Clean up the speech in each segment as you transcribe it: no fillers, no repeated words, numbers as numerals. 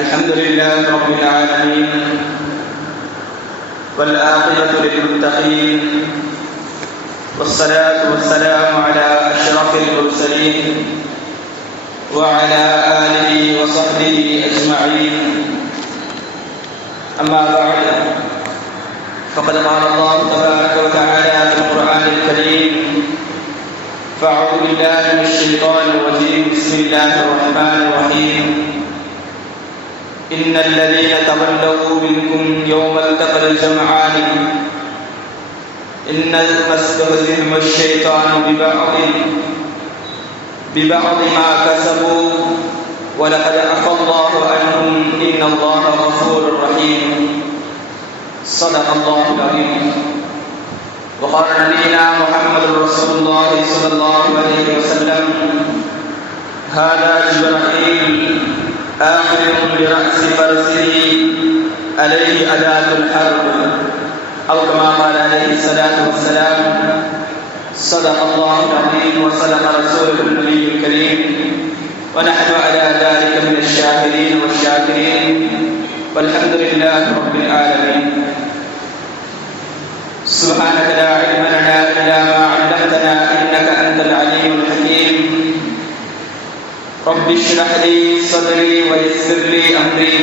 الحمد لله رب العالمين والعاقبة للمتقين والصلاة والسلام على أشرف المرسلين وعلى آله وصحبه أجمعين. أما بعد، فقد قال الله تبارك وتعالى في القرآن الكريم: فأعوذ بالله من الشيطان الرجيم. بسم الله الرحمن الرحيم. إن الذين تولوا منكم يوم التقى الجمعان إنما استهزئهم الشيطان ببعض ما كسبوا ولقد عفا الله عنهم إن الله غفور رحيم. صدق الله العظيم. وقال نبينا محمد رسول الله صلى الله عليه وسلم: هذا جبرائيل آخذ برأس فرسه عليه أداة الحرب، أو كما قال عليه الصلاة والسلام. صدق الله العظيم وصدق رسوله النبي الكريم، ونحن على ذلك من الشاهدين والشاكرين، والحمد لله رب العالمين. سبحانك لا علم لنا إلا ما علمتنا إنك أنت العليم الحكيم. رب اشرح لي صدري ويسر لي أمري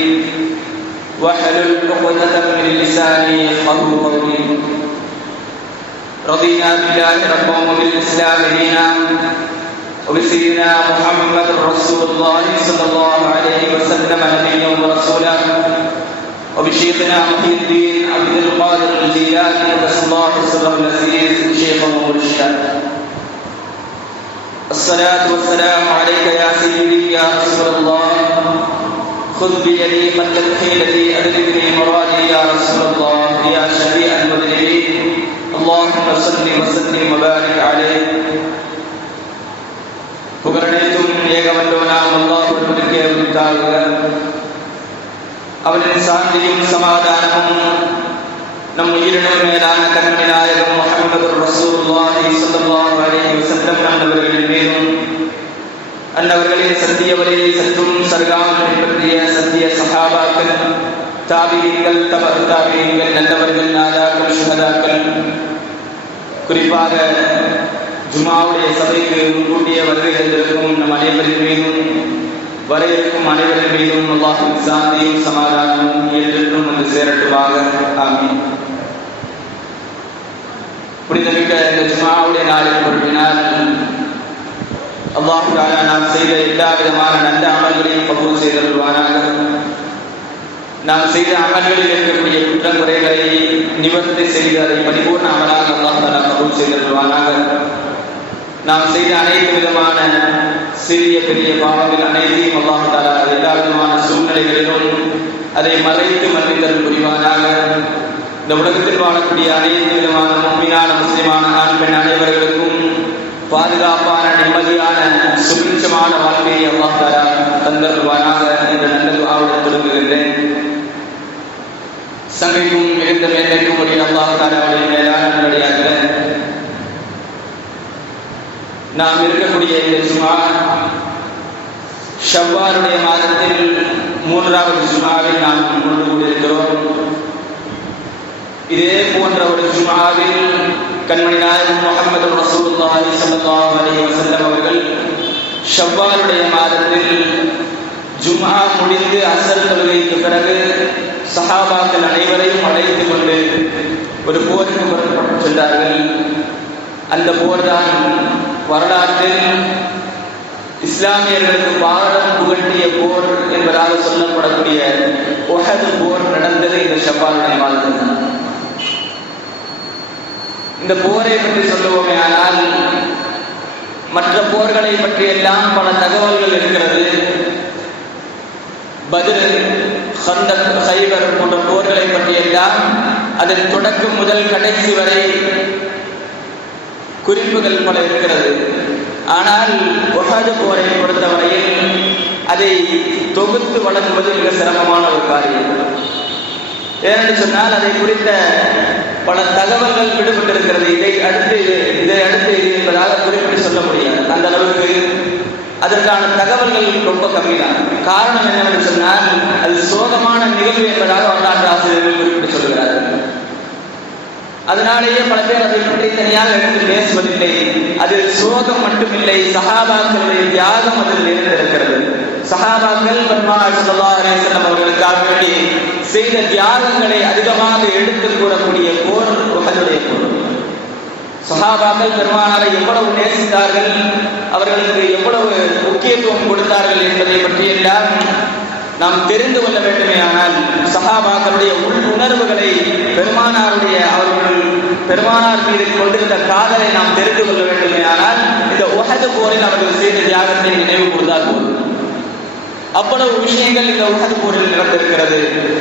واحلل عقدة من لساني يفقهوا قولي. رضينا بالله ربا وبالإسلام دينا وبسيدنا محمد رسول الله صلى الله عليه وسلم نبيا ورسولا وبشيخنا محي الدين عبد القادر الجيلاني قدس الله سره العزيز شيخا ومرشدا. الصلاة والسلام عليك يا سيدي يا رسول الله، خذ بيدي قد حيلتي أدركني مرادي يا رسول الله يا شفيع المذنبين. اللهم صل وسلم وبارك عليه. புகழனைத்தும் ஏகவல்லோனாம் அல்லாஹ் ஒருவனுக்கே உரித்தாகுக. அவனின் சாந்தியும் சமாதானமும் நம் உயிரினும் மேலான கண்மணி நாயகம் முஹம்மது ரசூலுல்லாஹி ஸல்லல்லாஹு அலைஹி வஸல்லம் அன்னவர்களின் மீதும், அன்னவர்களின் சத்திய வழியை சற்றும் சர்காமல் பற்றிய சத்திய சஹாபாக்கள், தாபியீன்கள், தபஅ தாபியீன்கள், நல்லவர்கள், நாதாக்கள், ஷுஹதாக்கள், குறிப்பாக ஜுமாவுடைய சபைக்கு முன்கூட்டிய வருகை தந்திருக்கும் நம் அனைவரின் மீதும், வர இருக்கும் அனைவரின் மீதும் அல்லாஹ்வின் சாந்தியும் சமாதானமும் என்றென்றும் வந்து சேரட்டுமாக. ஆமீன். புனிதமிக்க இந்த ஜுமாவுடைய நாளின் பொருட்டினால் அல்லாஹ் தஆலா நாம் செய்த எல்லா விதமான நல்ல அமல்களையும் கபூல் செய்தருள்வானாக. நாம் செய்த அமல்களில் இருக்கக்கூடிய குற்றங்குறைகளை நிவர்த்தி செய்து அதை பரிபூர்ண அமலாக அல்லாஹ் தஆலா கபூல் செய்தருள்வானாக. நாம் செய்த அனைத்து விதமான சிறிய பெரிய பாவங்கள் அனைத்தையும் அல்லாஹ் தஆலா எல்லா விதமான சூழ்நிலைகளிலும் அதை மறைத்து மன்னித்தல் புரிவானாக. இந்த உலகத்தில் வாழக்கூடிய அனைத்து விதமான முஃமினான முஸ்லிமான ஆண் பெண் அனைவர்களுக்கும் பாதுகாப்பான நிம்மதியான சுபிட்சமான வாழ்க்கையை அல்லாஹ் தஆலா தந்தருள்வானாக என்ற நல்ல துஆவுடன் தொடங்குகின்றேன். சங்கைக்கும் மிகுந்த மேன்மைக்கும் உடைய அல்லாஹ் தஆலாவுடைய மேலான நல்லடியார்களே, நாம் இருக்கக்கூடிய இந்த ஜுமா ஷவ்வாலுடைய மாதத்தில் 3வது ஜுமாவில் நாம் கொண்டு கொண்டிருக்கிறோம். இதே போன்ற ஒரு ஜுமாவில் கண்மணி நாயகம் முஹம்மது ரசூலுல்லாஹி ஸல்லல்லாஹு அலைஹி வஸல்லம் அவர்கள் ஷவ்வாலுடைய மாதத்தில் ஜுமா முடிந்து அசர் தொழுகைக்கு பிறகு சஹாபாக்கள் அனைவரையும் அழைத்துக் கொண்டு ஒரு போருக்கு புறப்பட்டு சென்றார்கள். அந்த போர்தான் வரலாற்றில் இஸ்லாமியர்களுக்கு பாரம் புகட்டிய போர் என்பதாக சொல்லப்படக்கூடிய உஹது போர் நடந்தது இந்த ஷவ்வாலுடைய மாதத்தில். இந்த போரை பற்றி சொல்லுவோமே ஆனால் மற்ற போர்களை பற்றி எல்லாம் பல தகவல்கள் இருக்கிறது. பத்ர், கந்தக், கைபர் போன்ற போர்களை பற்றி எல்லாம் அதன் தொடக்கம் முதல் கடைசி வரை குறிப்புகள் பல இருக்கிறது. ஆனால் உஹது போரை பொறுத்தவரையில் அதை தொகுத்து வழங்குவது மிக சிரமமான ஒரு காரியம். ஏனென்று சொன்னால் அதை குறித்த பல தகவல்கள் விடுபட்டிருக்கிறது. இதை அடுத்து இது என்பதாக குறிப்பிட்டு சொல்ல முடியாது. அந்த அளவுக்கு அதற்கான தகவல்கள் ரொம்ப கம்மிதான். காரணம் என்னவென்று சொன்னால் அது சோகமான நிகழ்வு என்பதாக வரலாற்று ஆசிரியர்கள் குறிப்பிட்டு சொல்கிறார்கள். அதனாலேயே பல பேர் அதை பற்றி தனியாக எடுத்து பேசுவதில்லை. அது சோகம் மட்டுமில்லை, சஹாபாக்களுடைய தியாகம் அதில் நிறைந்திருக்கிறது. சஹாபாக்கள் பெருமானார் ஸல்லல்லாஹு அலைஹி வஸல்லம் அவர்களுக்காக வேண்டி செய்த தியாகங்களை அதிகமாக எடுத்து கூறக்கூடிய போர் உஹதுடைய போர். சஹாபாக்கள் பெருமானாரை எவ்வளவு நேசித்தார்கள், அவர்களுக்கு எவ்வளவு முக்கியத்துவம் கொடுத்தார்கள் என்பதை பற்றி எல்லாம் நாம் தெரிந்து கொள்ள வேண்டுமே. ஆனால் சஹாபாக்களுடைய உள் உணர்வுகளை பெருமானார் மீது கொண்டிருந்த காதலை நாம் தெரிந்து கொள்ள வேண்டுமே. ஆனால் இந்த உஹது போரில் அவர்கள் செய்த தியாகத்தை நினைவு கூர்ந்தால் போதும். அவ்வளவு விஷயங்கள் இந்த உஹது போரில் நடந்திருக்கிறது.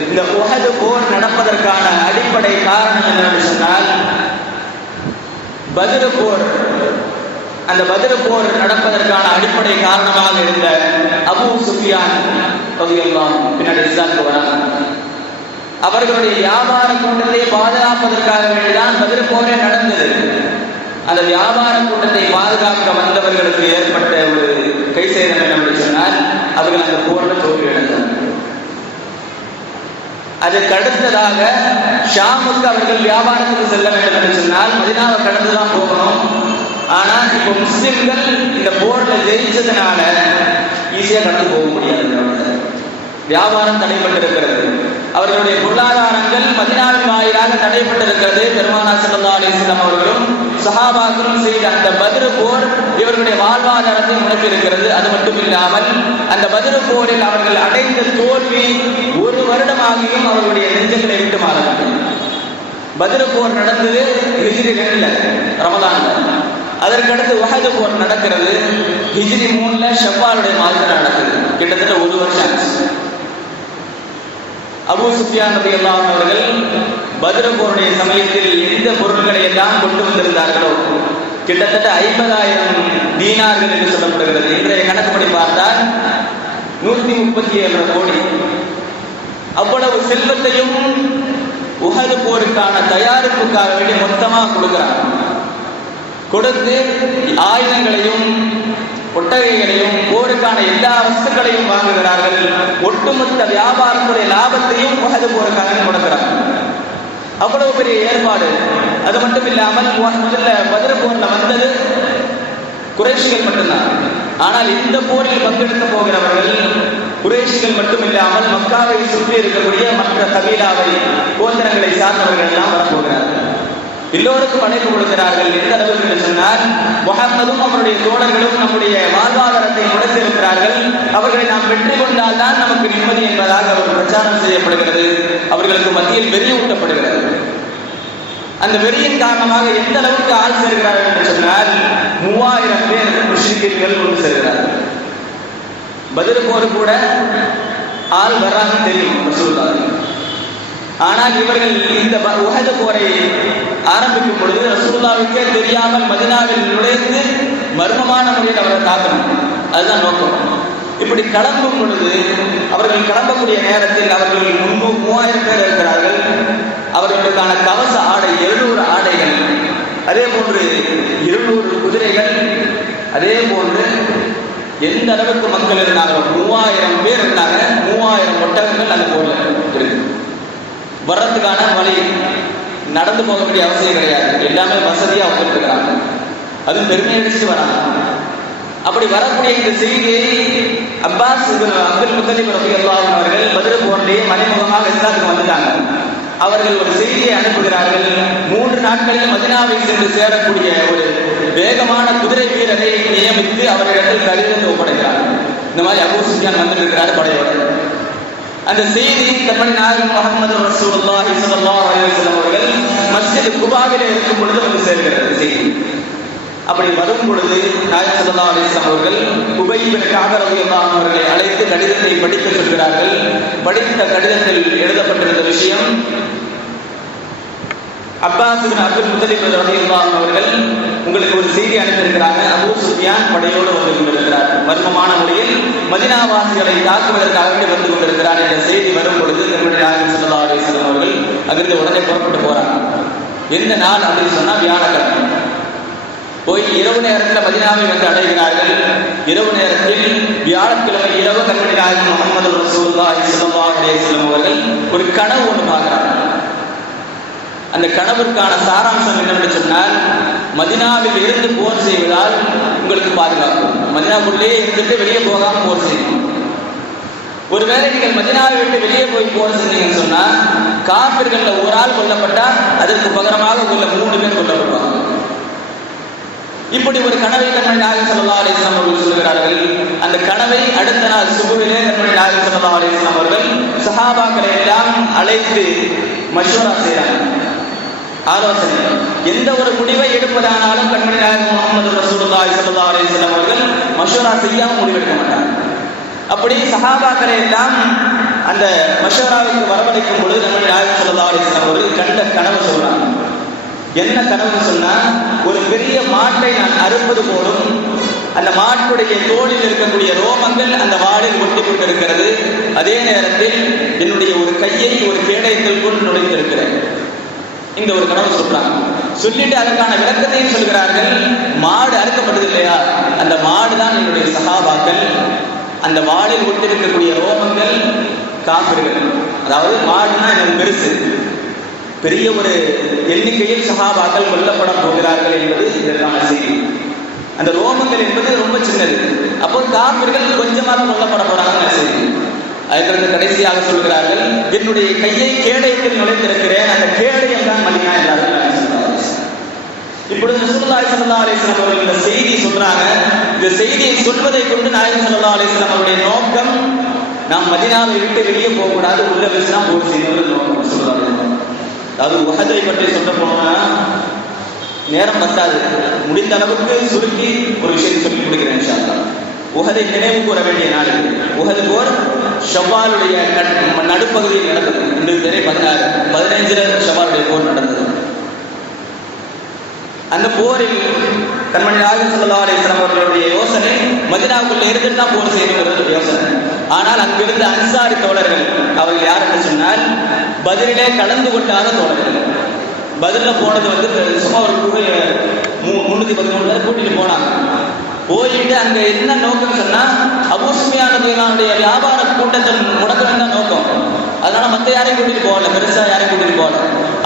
இந்த உஹது போர் நடப்பதற்கான அடிப்படை காரணம் என்னவென்று சொன்னால் பத்ர் போர். அந்த பத்ர் போர் நடப்பதற்கான அடிப்படை காரணமாக இருந்த அபூ சுஃபியான் ரலியல்லாஹு அன்ஹு பின்னாடி இஸ்லாமுக்கு வராங்க. அவர்களுடைய வியாபார கூட்டத்தை பாதுகாப்பதற்காக வேண்டிதான் பத்ர் போரே நடந்தது. அந்த வியாபார கூட்டத்தை பாதுகாக்க வந்தவர்களுக்கு ஏற்பட்ட ஒரு கை சேதம் என்னவென்று சொன்னால் அவர்கள் அந்த போர்ல தோல்வி அடைந்தார்கள். அதுக்கு அடுத்ததாக ஷாமுக்கு அவர்கள் வியாபாரத்துக்கு செல்ல வேண்டும் என்று சொன்னால் மதீனாவை கடந்துதான் போகணும். ஆனால் இப்போ முஸ்லிம்கள் இந்த போர்ல ஜெயிச்சதுனால ஈஸியா கடந்து போக முடியாது. வியாபாரம் தடைப்பட்டிருக்கிறது. அவர்களுடைய பொருளாதாரங்கள் மதீனாவின் வாயிலாக தடைப்பட்டிருக்கிறது. பெருமானார் ஸல்லல்லாஹு அலைஹி வஸல்லம் அவர்களும் சஹாபாக்களும் செய்த அந்த பத்ர் போர் இவர்களுடைய வாழ்வாதாரத்தை முடக்கியிருக்கிறது. அது மட்டும் இல்லாமல் அந்த பத்ர் போரில் அவர்கள் அடைந்த தோல்வி ஒரு வருடமாகியும் அவர்களுடைய நெஞ்சங்களை விட்டு மாறவில்லை. பத்ர் போர் நடந்தது ஹிஜ்ரி 2 ரமலான்ல. அதற்கடுத்து உஹது போர் நடக்கிறது ஹிஜ்ரி 3 ஷவ்வாலுடைய மாதத்தில் நடக்குது. கிட்டத்தட்ட ஒரு வருஷம் ஆச்சு. அபூ சுஃபியான் ரலியல்லாஹு அன்ஹு அவர்கள் பத்ர் போருடைய சமயத்தில் எந்த பொருட்களை எல்லாம் கொண்டு வந்திருந்தார்களோ கிட்டத்தட்ட 50,000 தீனார்கள் என்று சொல்லப்படுகிறது. இன்றைய கணக்குப்படி பார்த்தால் 137 கோடி. அவ்வளவு செல்வத்தையும் உஹது போருக்கான தயாரிப்புக்காக வேண்டி மொத்தமாக கொடுக்கிறார். கொடுத்து ஆயுதங்களையும் ஒட்டகைகளையும் போருக்கான எல்லா வஸ்துக்களையும் வாங்குகிறார்கள். ஒட்டுமொத்த வியாபாரத்துடைய லாபத்தையும் உஹது போருக்காக கொடுக்கிறார்கள். அவ்வளவு பெரிய ஏற்பாடு. அது மட்டும் இல்லாமல் முதல்ல பத்ர் போர்ல வந்தது குறைஷிகள் மட்டும்தான். ஆனால் இந்த போரில் பங்கெடுக்க போகிறவர்கள் குறைஷிகள் மட்டும் இல்லாமல் மக்காவை சுற்றி இருக்கக்கூடிய மற்ற கபீலாவை கோத்திரங்களை சார்ந்தவர்கள் எல்லாம் வரப்போகிறார்கள். எல்லோருக்கும் அழைப்பு கொடுக்கிறார்கள். எந்த அளவுக்கு என்று சொன்னால் முஹம்மதும் அவருடைய தோழர்களும் நம்முடைய வாழ்வாதாரத்தை முடக்கியிருக்கிறார்கள். அவர்களை நாம் வெற்றி கொண்டால் தான் நமக்கு நிம்மதி என்பதாக அவர் பிரச்சாரம் செய்யப்படுகிறது. அவர்களுக்கு மத்தியில் வெறி ஊட்டப்படுகிறது. அந்த வெறியின் காரணமாக எந்த அளவுக்கு ஆள் சேர்கிறார்கள் என்று சொன்னால் 3000 பேர் முஸ்லிம்கள் கொண்டு சேர்கிறார்கள். பத்ர் போர் கூட ஆள் வரான்னு தெரியும் ரசூலுல்லாஹ். ஆனால் இவர்கள் இந்த உஹது போரை ஆரம்பிக்கும் பொழுது ரசூலுல்லாஹ்வுக்கே தெரியாமல் மதீனாவில் நுழைந்து மர்மமான முறையில் அவரை தாக்கணும். அதுதான் நோக்கம். இப்படி கிளம்பும் பொழுது அவர்கள் கிளம்பக்கூடிய நேரத்தில் அவர்கள் முன்பு 3000 பேர் இருக்கிறார்கள். அவர்களுக்கான கவச ஆடை 700 ஆடைகள், அதே போன்று 200 குதிரைகள், அதே போன்று எந்த அளவுக்கு மக்கள் இருந்தாங்களோ 3000 பேர் இருந்தாங்க. 3000 ஒட்டகங்கள் அந்த போர்ல இருக்கு. வர்றதுக்கான வழி நடந்து போக வேண்டிய அவசியம் கிடையாது. எல்லாமே வசதியா வந்துருக்கிறாங்க. அதுவும் பெருமை அடிச்சுட்டு வராங்க. அப்படி வரக்கூடிய இந்த செய்தியை அப்பாஸ் அப்துல் முத்தலிப் ரலியல்லாஹு அன்ஹு அவர்கள் பத்ர் போரிலேயே மறைமுகமாக இஸ்லாத்துக்கு வந்துட்டாங்க. அவர்கள் ஒரு செய்தியை அனுப்புகிறார்கள். 3 நாட்களில் மதீனாவை சென்று சேரக்கூடிய ஒரு வேகமான குதிரை வீரரை நியமித்து அவர்களிடத்தில் கடிதத்தை ஒப்படைக்கிறார்கள். இந்த மாதிரி அபூ சுஃபியான் வந்திருக்கிறார் படையோடு. அந்த செய்தி கண்மணி நாயகம் முஹம்மது ரசூலுல்லாஹி ஸல்லல்லாஹு அலைஹி வஸல்லம் அவர்கள் மஸ்ஜித் குபாவிலே இருக்கும் பொழுது வந்து சேர்கிறது செய்தி. அப்படி வரும் பொழுது நாயகம் ஸல்லல்லாஹு அலைஹி வஸல்லம் அவர்கள் உபை இப்னு கஅப் ரலியல்லாஹு அன்ஹு அவர்களை அழைத்து கடிதத்தை படிக்க சொல்கிறார்கள். படித்த கடிதத்தில் எழுதப்பட்டிருந்த விஷயம், அப்பாஸ் இப்னு அப்துல் முத்தலிப் ரலியல்லாஹு அன்ஹு அவர்கள் உங்களுக்கு ஒரு செய்தி அனுப்பியிருக்கிறாங்க. அபூ சுஃபியான் படையோடு வந்து கொண்டிருக்கிறார். மர்மமான முறையில் மதீனாவாசிகளை தாக்குவதற்காக வந்து கொண்டிருக்கிறார் என்ற செய்தி வரும் பொழுது நம்முடைய நாயகம் ஸல்லல்லாஹு அலைஹி வஸல்லம் அவர்கள் அங்கிருந்து உடனே புறப்பட்டு போறாங்க. எந்த நாள் அப்படின்னு சொன்னா வியாழக்கிழமை. போய் இரவு நேரத்தில் மதீனாவை வந்து அடைகிறார்கள். இரவு நேரத்தில் வியாழக்கிழமை இரவு கண்மணி நாயகம் முஹம்மது ரசூலுல்லாஹி ஸல்லல்லாஹு அலைஹி வஸல்லம் அவர்கள் ஒரு கனவு ஒன்று பார்க்கிறார்கள். அந்த கனவிற்கான சாராம்சம் என்னவென்று சொன்னால், மதீனாவில் இருந்து போர் செய்வதால் உங்களுக்கு பாதுகாப்பு. மதீனாவுக்குள்ளே இருந்துட்டு வெளியே போகாமல் போர் செய்யணும். ஒருவேளை நீங்கள் மதீனாவை விட்டு வெளியே போய் போர் செஞ்சீங்கன்னு சொன்னா, காபிர்கள்ல ஒரு ஆள் கொல்லப்பட்டா அதற்கு பகரமாக உள்ள 3 பேர் கொல்லப்படுவாங்க. இப்படி ஒரு கனவை கண்மணி நாயகம் ஸல்லல்லாஹு அலைஹி வஸல்லம் அவர்கள் சொல்கிறார்கள். அந்த கனவை அடுத்த நாள் சுபுவிலே கண்மணி நாயகம் ஸல்லல்லாஹு அலைஹி வஸல்லம் அவர்கள் சஹாபாக்களை எல்லாம் அழைத்து மஷ்வரா செய்கிறார்கள், ஆலோசனை. எந்த ஒரு முடிவை எடுப்பதானாலும் கண்மணி நாயகம் முஹம்மது ரசூலுல்லாஹி ஸல்லல்லாஹு அலைஹி வஸல்லம் அவர்கள் மஷ்வரா செய்யாமல் முடிவெடுக்க மாட்டார்கள். அப்படி சஹாபாக்களை எல்லாம் அந்த மஷ்வராவுக்கு வரவழைக்கும் பொழுது கண்மணி நாயகம் ஸல்லல்லாஹு அலைஹி வஸல்லம் அவர்கள் கண்ட கனவு சொல்றாங்க. என்ன கனவு சொன்னா, ஒரு பெரிய மாட்டை நான் அறுப்பது போலும், அந்த மாட்டுடைய தோளில் இருக்கக்கூடிய ரோமங்கள் அந்த வாளில் ஒட்டி கொண்டிருக்கிறது. அதே நேரத்தில் என்னுடைய ஒரு கையை ஒரு கேடயத்தில் கொண்டு நுழைந்திருக்கிறேன். இந்த ஒரு கனவு சொல்றாங்க. சொல்லிட்டு அதற்கான விளக்கத்தையும் சொல்கிறார்கள். மாடு அறுக்கப்பட்டது இல்லையா, அந்த மாடு தான் என்னுடைய சஹாபாக்கள். அந்த வாளில் ஒட்டிருக்கக்கூடிய ரோமங்கள் காபிர்கள். அதாவது மாடுனா எனக்கு பெருசு, பெரிய ஒரு எண்ணிக்கையில் சஹாபாக்கள் கொல்லப்பட போகிறார்கள் என்பது இதற்கான செய்தி. அந்த ரோமங்கள் என்பது ரொம்ப சின்னது. அப்போ காபிர்கள் கொஞ்சமாக கொல்லப்பட போறாங்கன்னு செய்தி. அதுக்கு கடைசியாக சொல்கிறார்கள், என்னுடைய கையை கேடயத்தில் நுழைந்திருக்கிறேன், அந்த கேடயம் தான் மதீனா என்றார்கள். இப்பொழுது ரசூலுல்லாஹி ஸல்லல்லாஹு அலைஹி வஸல்லம் அவர்கள் இந்த செய்தி சொல்றாங்க. இந்த செய்தியை சொல்வதை கொண்டு நாயகம் ஸல்லல்லாஹு அலைஹி வஸல்லம் அவருடைய நோக்கம், நாம் மதீனாவை விட்டு வெளியே போகக்கூடாது, உள்ள வச்சுதான் போர் செய்வது நோக்கம் சொல்றாங்க. அதாவது உஹதை பற்றி சொல்ல போனோம்னா நேரம் பத்தாது, முடிந்த அளவுக்கு சுருக்கி ஒரு விஷயத்தை சொல்லி கொடுக்கிறேன் இன்ஷா அல்லாஹ். உஹதை நினைவு கூற வேண்டிய நாள். உஹது போர் ஷவ்வாலுடைய நடுப்பகுதியில் நடந்தது. இன்று வரை 15 ஷவ்வாலுடைய போர் நடந்தது. அந்த போரில் கண்மணி நாயகம் ஸல்லல்லாஹு அலைஹி வஸல்லம் அவர்களுடைய யோசனை மதீனாவுக்குள்ள இருந்துட்டு தான் போர் செய்யணுங்கிறது யோசனை. ஆனால் அங்கிருந்த அன்சாரி தோழர்கள், அவர்கள் யார் என்று சொன்னால் பதிலே கலந்து கொண்டாத தோழர்கள். பதில போனது வந்து சும்மா ஒரு 313 பேர் கூட்டிட்டு போனாங்க. போயிட்டு அங்க என்ன நோக்கம் சொன்னா, அபூ சுஃபியான் ரலியல்லாஹுடைய வியாபார கூட்டத்தை முடக்கணும் தான் நோக்கம். அதனால மற்ற யாரையும் கூட்டிட்டு போகல, பெருசா யாரையும் கூட்டிட்டு போகல.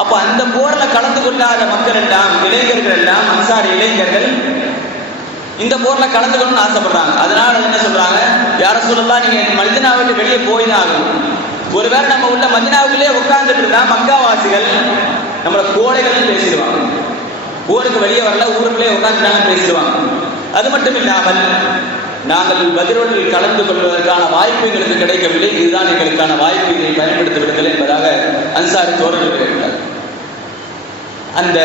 அப்ப அந்த போர்ல கலந்து கொள்ளாத மக்கள் எல்லாம், இளைஞர்கள் எல்லாம், அன்சாரி இளைஞர்கள் இந்த போர்ல கலந்துக்கணும்னு ஆசைப்படுறாங்க. அதனால என்ன சொல்றாங்க, யா ரசூலுல்லாஹ் நீங்க மதீனாவை விட்டு வெளியே போய்தான் ஆகணும். ஒருவேளை நம்ம உள்ள மதீனாவுக்குள்ளே உட்கார்ந்துட்டு இருந்தா மக்காவாசிகள் நம்மளை கோடைகள் பேசிடுவாங்க. போருக்கு வெளியே வரல, ஊருக்குள்ளே உட்காந்துட்டாங்கன்னு பேசிடுவாங்க. அது மட்டும் இல்லாமல் நாங்கள் பதிலோடு கலந்து கொள்வதற்கான வாய்ப்பு எங்களுக்கு கிடைக்கவில்லை, இதுதான் எங்களுக்கான வாய்ப்பு, இதை பயன்படுத்தி விடுங்கள் என்பதாக அன்சாரி தோழர்கள் கேட்டார். அந்த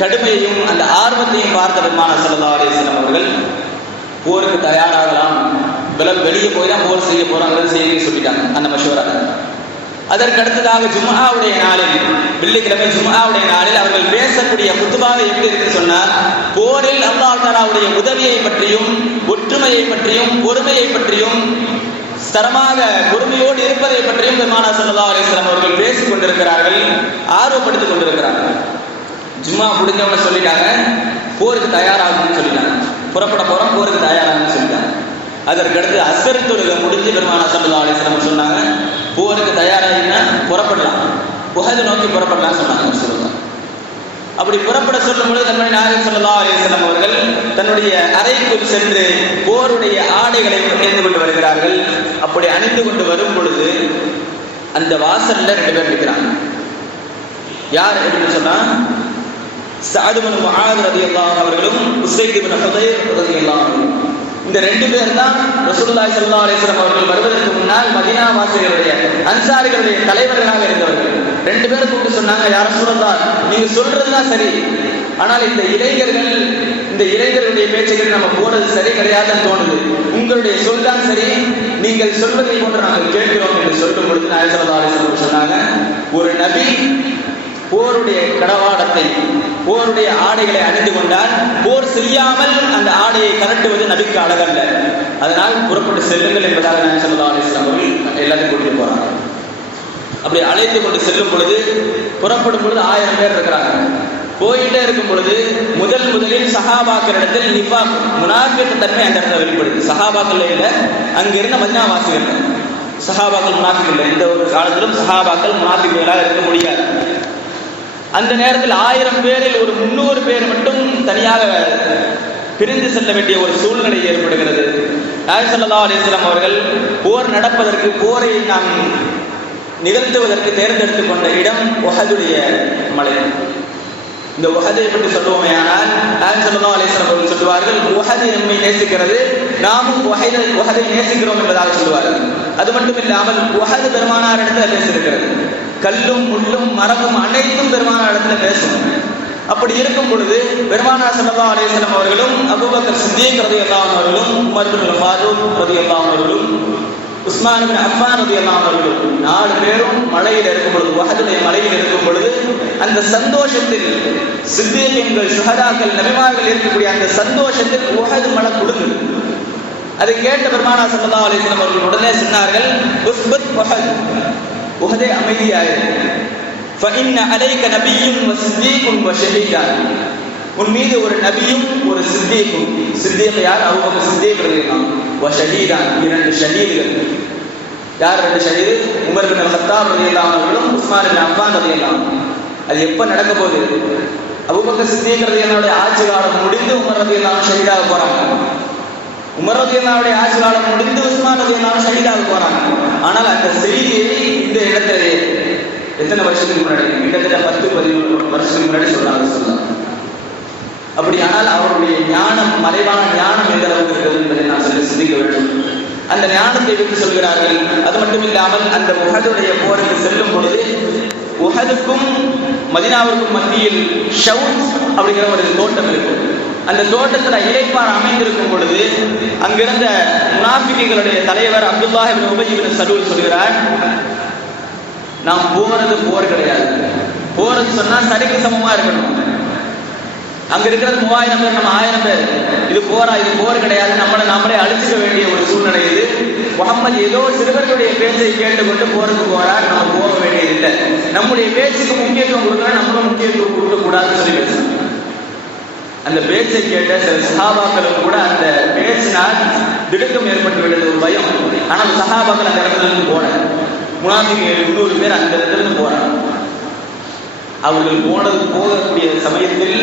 கடுமையையும் அந்த ஆர்வத்தையும் பார்த்த பெருமானார் ஸல்லல்லாஹு அலைஹி வஸல்லம் அவர்கள் போருக்கு தயாராகலாம், வெளியே போய் தான் போர் செய்ய போறாங்கிறது செய்தி சொல்லிட்டாங்க அந்த மஷ்வரா. அதற்கு அடுத்ததாக ஜும்ஆவுடைய நாளில், வெள்ளிக்கிழமை ஜும்ஆவுடைய நாளில் அவர்கள் பேசக்கூடிய குத்துபாவை எப்படி இருக்குன்னு சொன்னார், போரில் அல்லாஹ் தஆலாவுடைய உதவியை பற்றியும், ஒற்றுமையை பற்றியும், பொறுமையை பற்றியும், ஸ்தரமாக பொறுமையோடு இருப்பதை பற்றியும் பெருமானார் ஸல்லல்லாஹு அலைஹி வஸல்லம் அவர்கள் பேசிக் கொண்டிருக்கிறார்கள், ஆர்வப்படுத்திக் கொண்டிருக்கிறார்கள். ஜும்ஆ முடிஞ்சவங்க சொல்லிட்டாங்க, போருக்கு தயாராகுன்னு சொல்லிட்டாங்க. புறப்பட போறோம், போருக்கு தயாராகுன்னு சொல்லிட்டாங்க. அதற்கடுத்து அஸ்ர் தொழுகை முடிஞ்சு பெருமானார் ஸல்லல்லாஹு அலைஹி வஸல்லம் சொன்னாங்க, போருக்கு தயாராகினா புறப்படலாம், உஹது நோக்கி புறப்படலாம் சொன்னாங்க. சொல்லுங்க. அப்படி புறப்பட சொல்லும் பொழுது கண்மணி நாயகம் ஸல்லல்லாஹு அலைஹி வஸல்லம் அவர்கள் தன்னுடைய அறைக்குள் சென்று போருடைய ஆடைகளை அணிந்து கொண்டு வருகிறார்கள். அப்படி அணிந்து கொண்டு வரும் பொழுது அந்த வாசல்ல 2 பேர் நிற்கிறாங்க. யார் அப்படின்னு சொன்னா, சஅத் இப்னு முஆத் ரலியல்லாஹு அவர்களும் உஸைத் இப்னு ஹுதைர் ரலியல்லாஹு அன்ஹு. இந்த 2 பேர் தான் ரசூலுல்லாஹி ஸல்லல்லாஹு அலைஹி வஸல்லம் அவர்கள் வருவதற்கு முன்னால் மதீனா வாசிகளுடைய அன்சாரிகளுடைய தலைவர்களாக இருந்தவர்கள். 2 பேர் கூப்பிட்டு சொன்னாங்க, யா ரசூலல்லாஹ் நீங்க சொல்றதுதான் சரி, ஆனால் இந்த இளைஞர்களுடைய பேச்சுகள் நம்ம போறது சரி கிடையாதுன்னு தோணுது, உங்களுடைய சொல்தான் சரி, நீங்கள் சொல்வதை போன்று நாங்கள் கேட்கிறோம் என்று சொல்லும் பொழுது நாயகம் ஸல்லல்லாஹு அலைஹி வஸல்லம் சொன்னாங்க, ஒரு நபி போருடைய கடவாடத்தை, போருடைய ஆடைகளை அணிந்து கொண்டால் போர் செய்யாமல் அந்த ஆடையை கலட்டுவது நபிக்கு அழகல்ல, அதனால் புறப்பட்டு செல்லுங்கள் என்பதாக நாயகம் ஸல்லல்லாஹு அலைஹி வஸல்லம் அவர்கள் எல்லாத்தையும் கூட்டிட்டு போறாங்க. அப்படி அழைத்து கொண்டு செல்லும் பொழுது, புறப்படும் பொழுது 1000 பேர் இருக்கிறாங்க. போயிட்டே இருக்கும் பொழுது முதலில் சஹாபாக்களிடத்தில் நிஃபாக் முனாஃபிக் தன்மை அந்த இடத்துல வெளிப்படுது. சஹாபாக்கள் இல்ல, அங்க இருந்த மதீனாவாசிகள். சஹாபாக்கள் முனாஃபிக் இல்லை. இந்த ஒரு காலத்திலும் சஹாபாக்கள் முனாஃபிக்குகளாக இருக்க முடியாது. அந்த நேரத்தில் 1000 பேரில் ஒரு 300 பேர் மட்டும் தனியாக பிரிந்து செல்ல வேண்டிய ஒரு சூழ்நிலை ஏற்படுகிறது. நாயகம் ஸல்லல்லாஹு அலைஹி வஸல்லம் அவர்கள் போர் நடப்பதற்கு, போரை நாம் நிகழ்த்துவதற்கு தேர்ந்தெடுத்துக் கொண்ட இடம் உஹதுடைய மலை. இந்த உஹதை பற்றி சொல்லுவோமே ஆனால் நாயகம் ஸல்லல்லாஹு அலைஹி வஸல்லம் அவர்கள் சொல்லுவார்கள், உஹது நம்மை நேசிக்கிறது, நாமும் உஹதை நேசிக்கிறோம் என்பதாக சொல்லுவார்கள். அது மட்டும் இல்லாமல் உஹது பெருமானார் இடத்துல பேசியிருக்கிறது. கல்லும் முள்ளும் மரமும் அனைத்தும் பெருமானார் இடத்துல பேசும். அப்படி இருக்கும் பொழுது பெருமானார் ஸல்லல்லாஹு அலைஹி வஸல்லம் அவர்களும் அபூபக்கர் சித்தீக் ரலியல்லாஹு அன்ஹு அவர்களும் உமர் இப்னு ஃபாரூக் ரலியல்லாஹு அன்ஹு அவர்களும் உஸ்மான் இப்னு அஃபான் ரலியல்லாஹு அன்ஹு அவர்களும் 4 பேரும் மலையில் இருக்கும் பொழுது, உஹதுடைய மலையில் இருக்கும் பொழுது அந்த சந்தோஷத்தில் சித்தீகீன்கள், ஷுஹதாக்கள், நபிமார்கள் இருக்கக்கூடிய அந்த சந்தோஷத்தில் உஹது மலை குலுங்குது. அதை கேட்ட பெருமானார் ஸல்லல்லாஹு அலைஹி வஸல்லம் அவர்கள் உடனே சொன்னார்கள், உஸ்பத் உஹத், உஹதே அமைதியாயிரு. فإن عليك نبي وصديق وشهيدان, உன் மீது ஒரு நபியும் ஒரு சித்தீக்கும். சித்தீக் யார்? அபூபக்கர் சித்தீக் ரலியல்லாஹு அன்ஹு. வஷஹீதான், 2 ஷஹீதுகள். யார் 2 ஷஹீது? உமர் இப்னு கத்தாப் ரலியல்லாஹு அன்ஹு அவர்களும் உஸ்மான் இப்னு அஃபான் ரலியல்லாஹு அன்ஹு. அது எப்ப நடக்க போகுது? அபூபக்கர் சித்தீக் ரலியல்லாஹு அன்ஹுடைய ஆட்சி காலம் முடிந்து உமர் ரலியல்லாஹு அன்ஹு ஷஹீதாக போறாங்க. உமர் ரலியல்லாஹு அன்ஹுடைய ஆட்சி காலம் முடிந்து உஸ்மான் ரலியல்லாஹு அன்ஹு ஷஹீதாக போறாங்க. ஆனால் அந்த செய்தியை இந்த இடத்திலே எத்தனை வருஷத்துக்கு முன்னாடி, கிட்டத்தட்ட 10-11 வருஷத்துக்கு முன்னாடி சொன்னாங்க. அப்படியானால் அவருடைய ஞானம், மறைவான ஞானம் எந்த அளவுக்கு இருக்கிறது என்பதை நான் சொல்லி சிந்திக்க வேண்டும். அந்த ஞானத்தை விட்டு சொல்கிறார்கள். அது மட்டும் இல்லாமல் அந்த உஹதுடைய போருக்கு செல்லும் பொழுது உஹதுக்கும் மதீனாவிற்கும் மத்தியில் ஷவுத் அப்படிங்கிற ஒரு தோட்டம் இருக்கும். அந்த தோட்டத்தில் இளைப்பாற அமைந்திருக்கும் பொழுது அங்கிருந்த முனாஃபிக்குகளுடைய தலைவர் அப்துல்லாஹ் இப்னு உபய் இப்னு சலூல் சொல்கிறார், நாம் போறது போர் கிடையாது. போறது சொன்னா சரிக்கு சமமா இருக்கணும். அங்க இருக்கிறது 3000 பேர், நம்ம 1000 பேர். இது போரா? இது போர் கிடையாது. நம்மளே அழிச்சுக்க வேண்டிய ஒரு சூழ்நிலை இது. முகமது ஏதோ சிறுவர்களுடைய பேச்சை கேட்டுக்கொண்டு போருக்கு போறார், நம்ம போக வேண்டியது இல்லை. நம்முடைய பேச்சுக்கு முக்கியத்துவம் கொடுக்கணும், நம்மளும் முக்கியத்துவம் கொடுக்க கூடாதுன்னு சொல்லி பேசணும். அந்த பேச்சை கேட்ட சில சஹாபாக்களுக்கு கூட அந்த பேச்சினால் திடுக்கம் ஏற்பட்டு விட்டது, ஒரு பயம். ஆனால் சஹாபாக்கள் அந்த இடத்துல இருந்து போன முனாஃபிக்குகள் 300 பேர் அந்த இடத்துல இருந்து போறாங்க. அவர்கள் போகக்கூடிய சமயத்தில்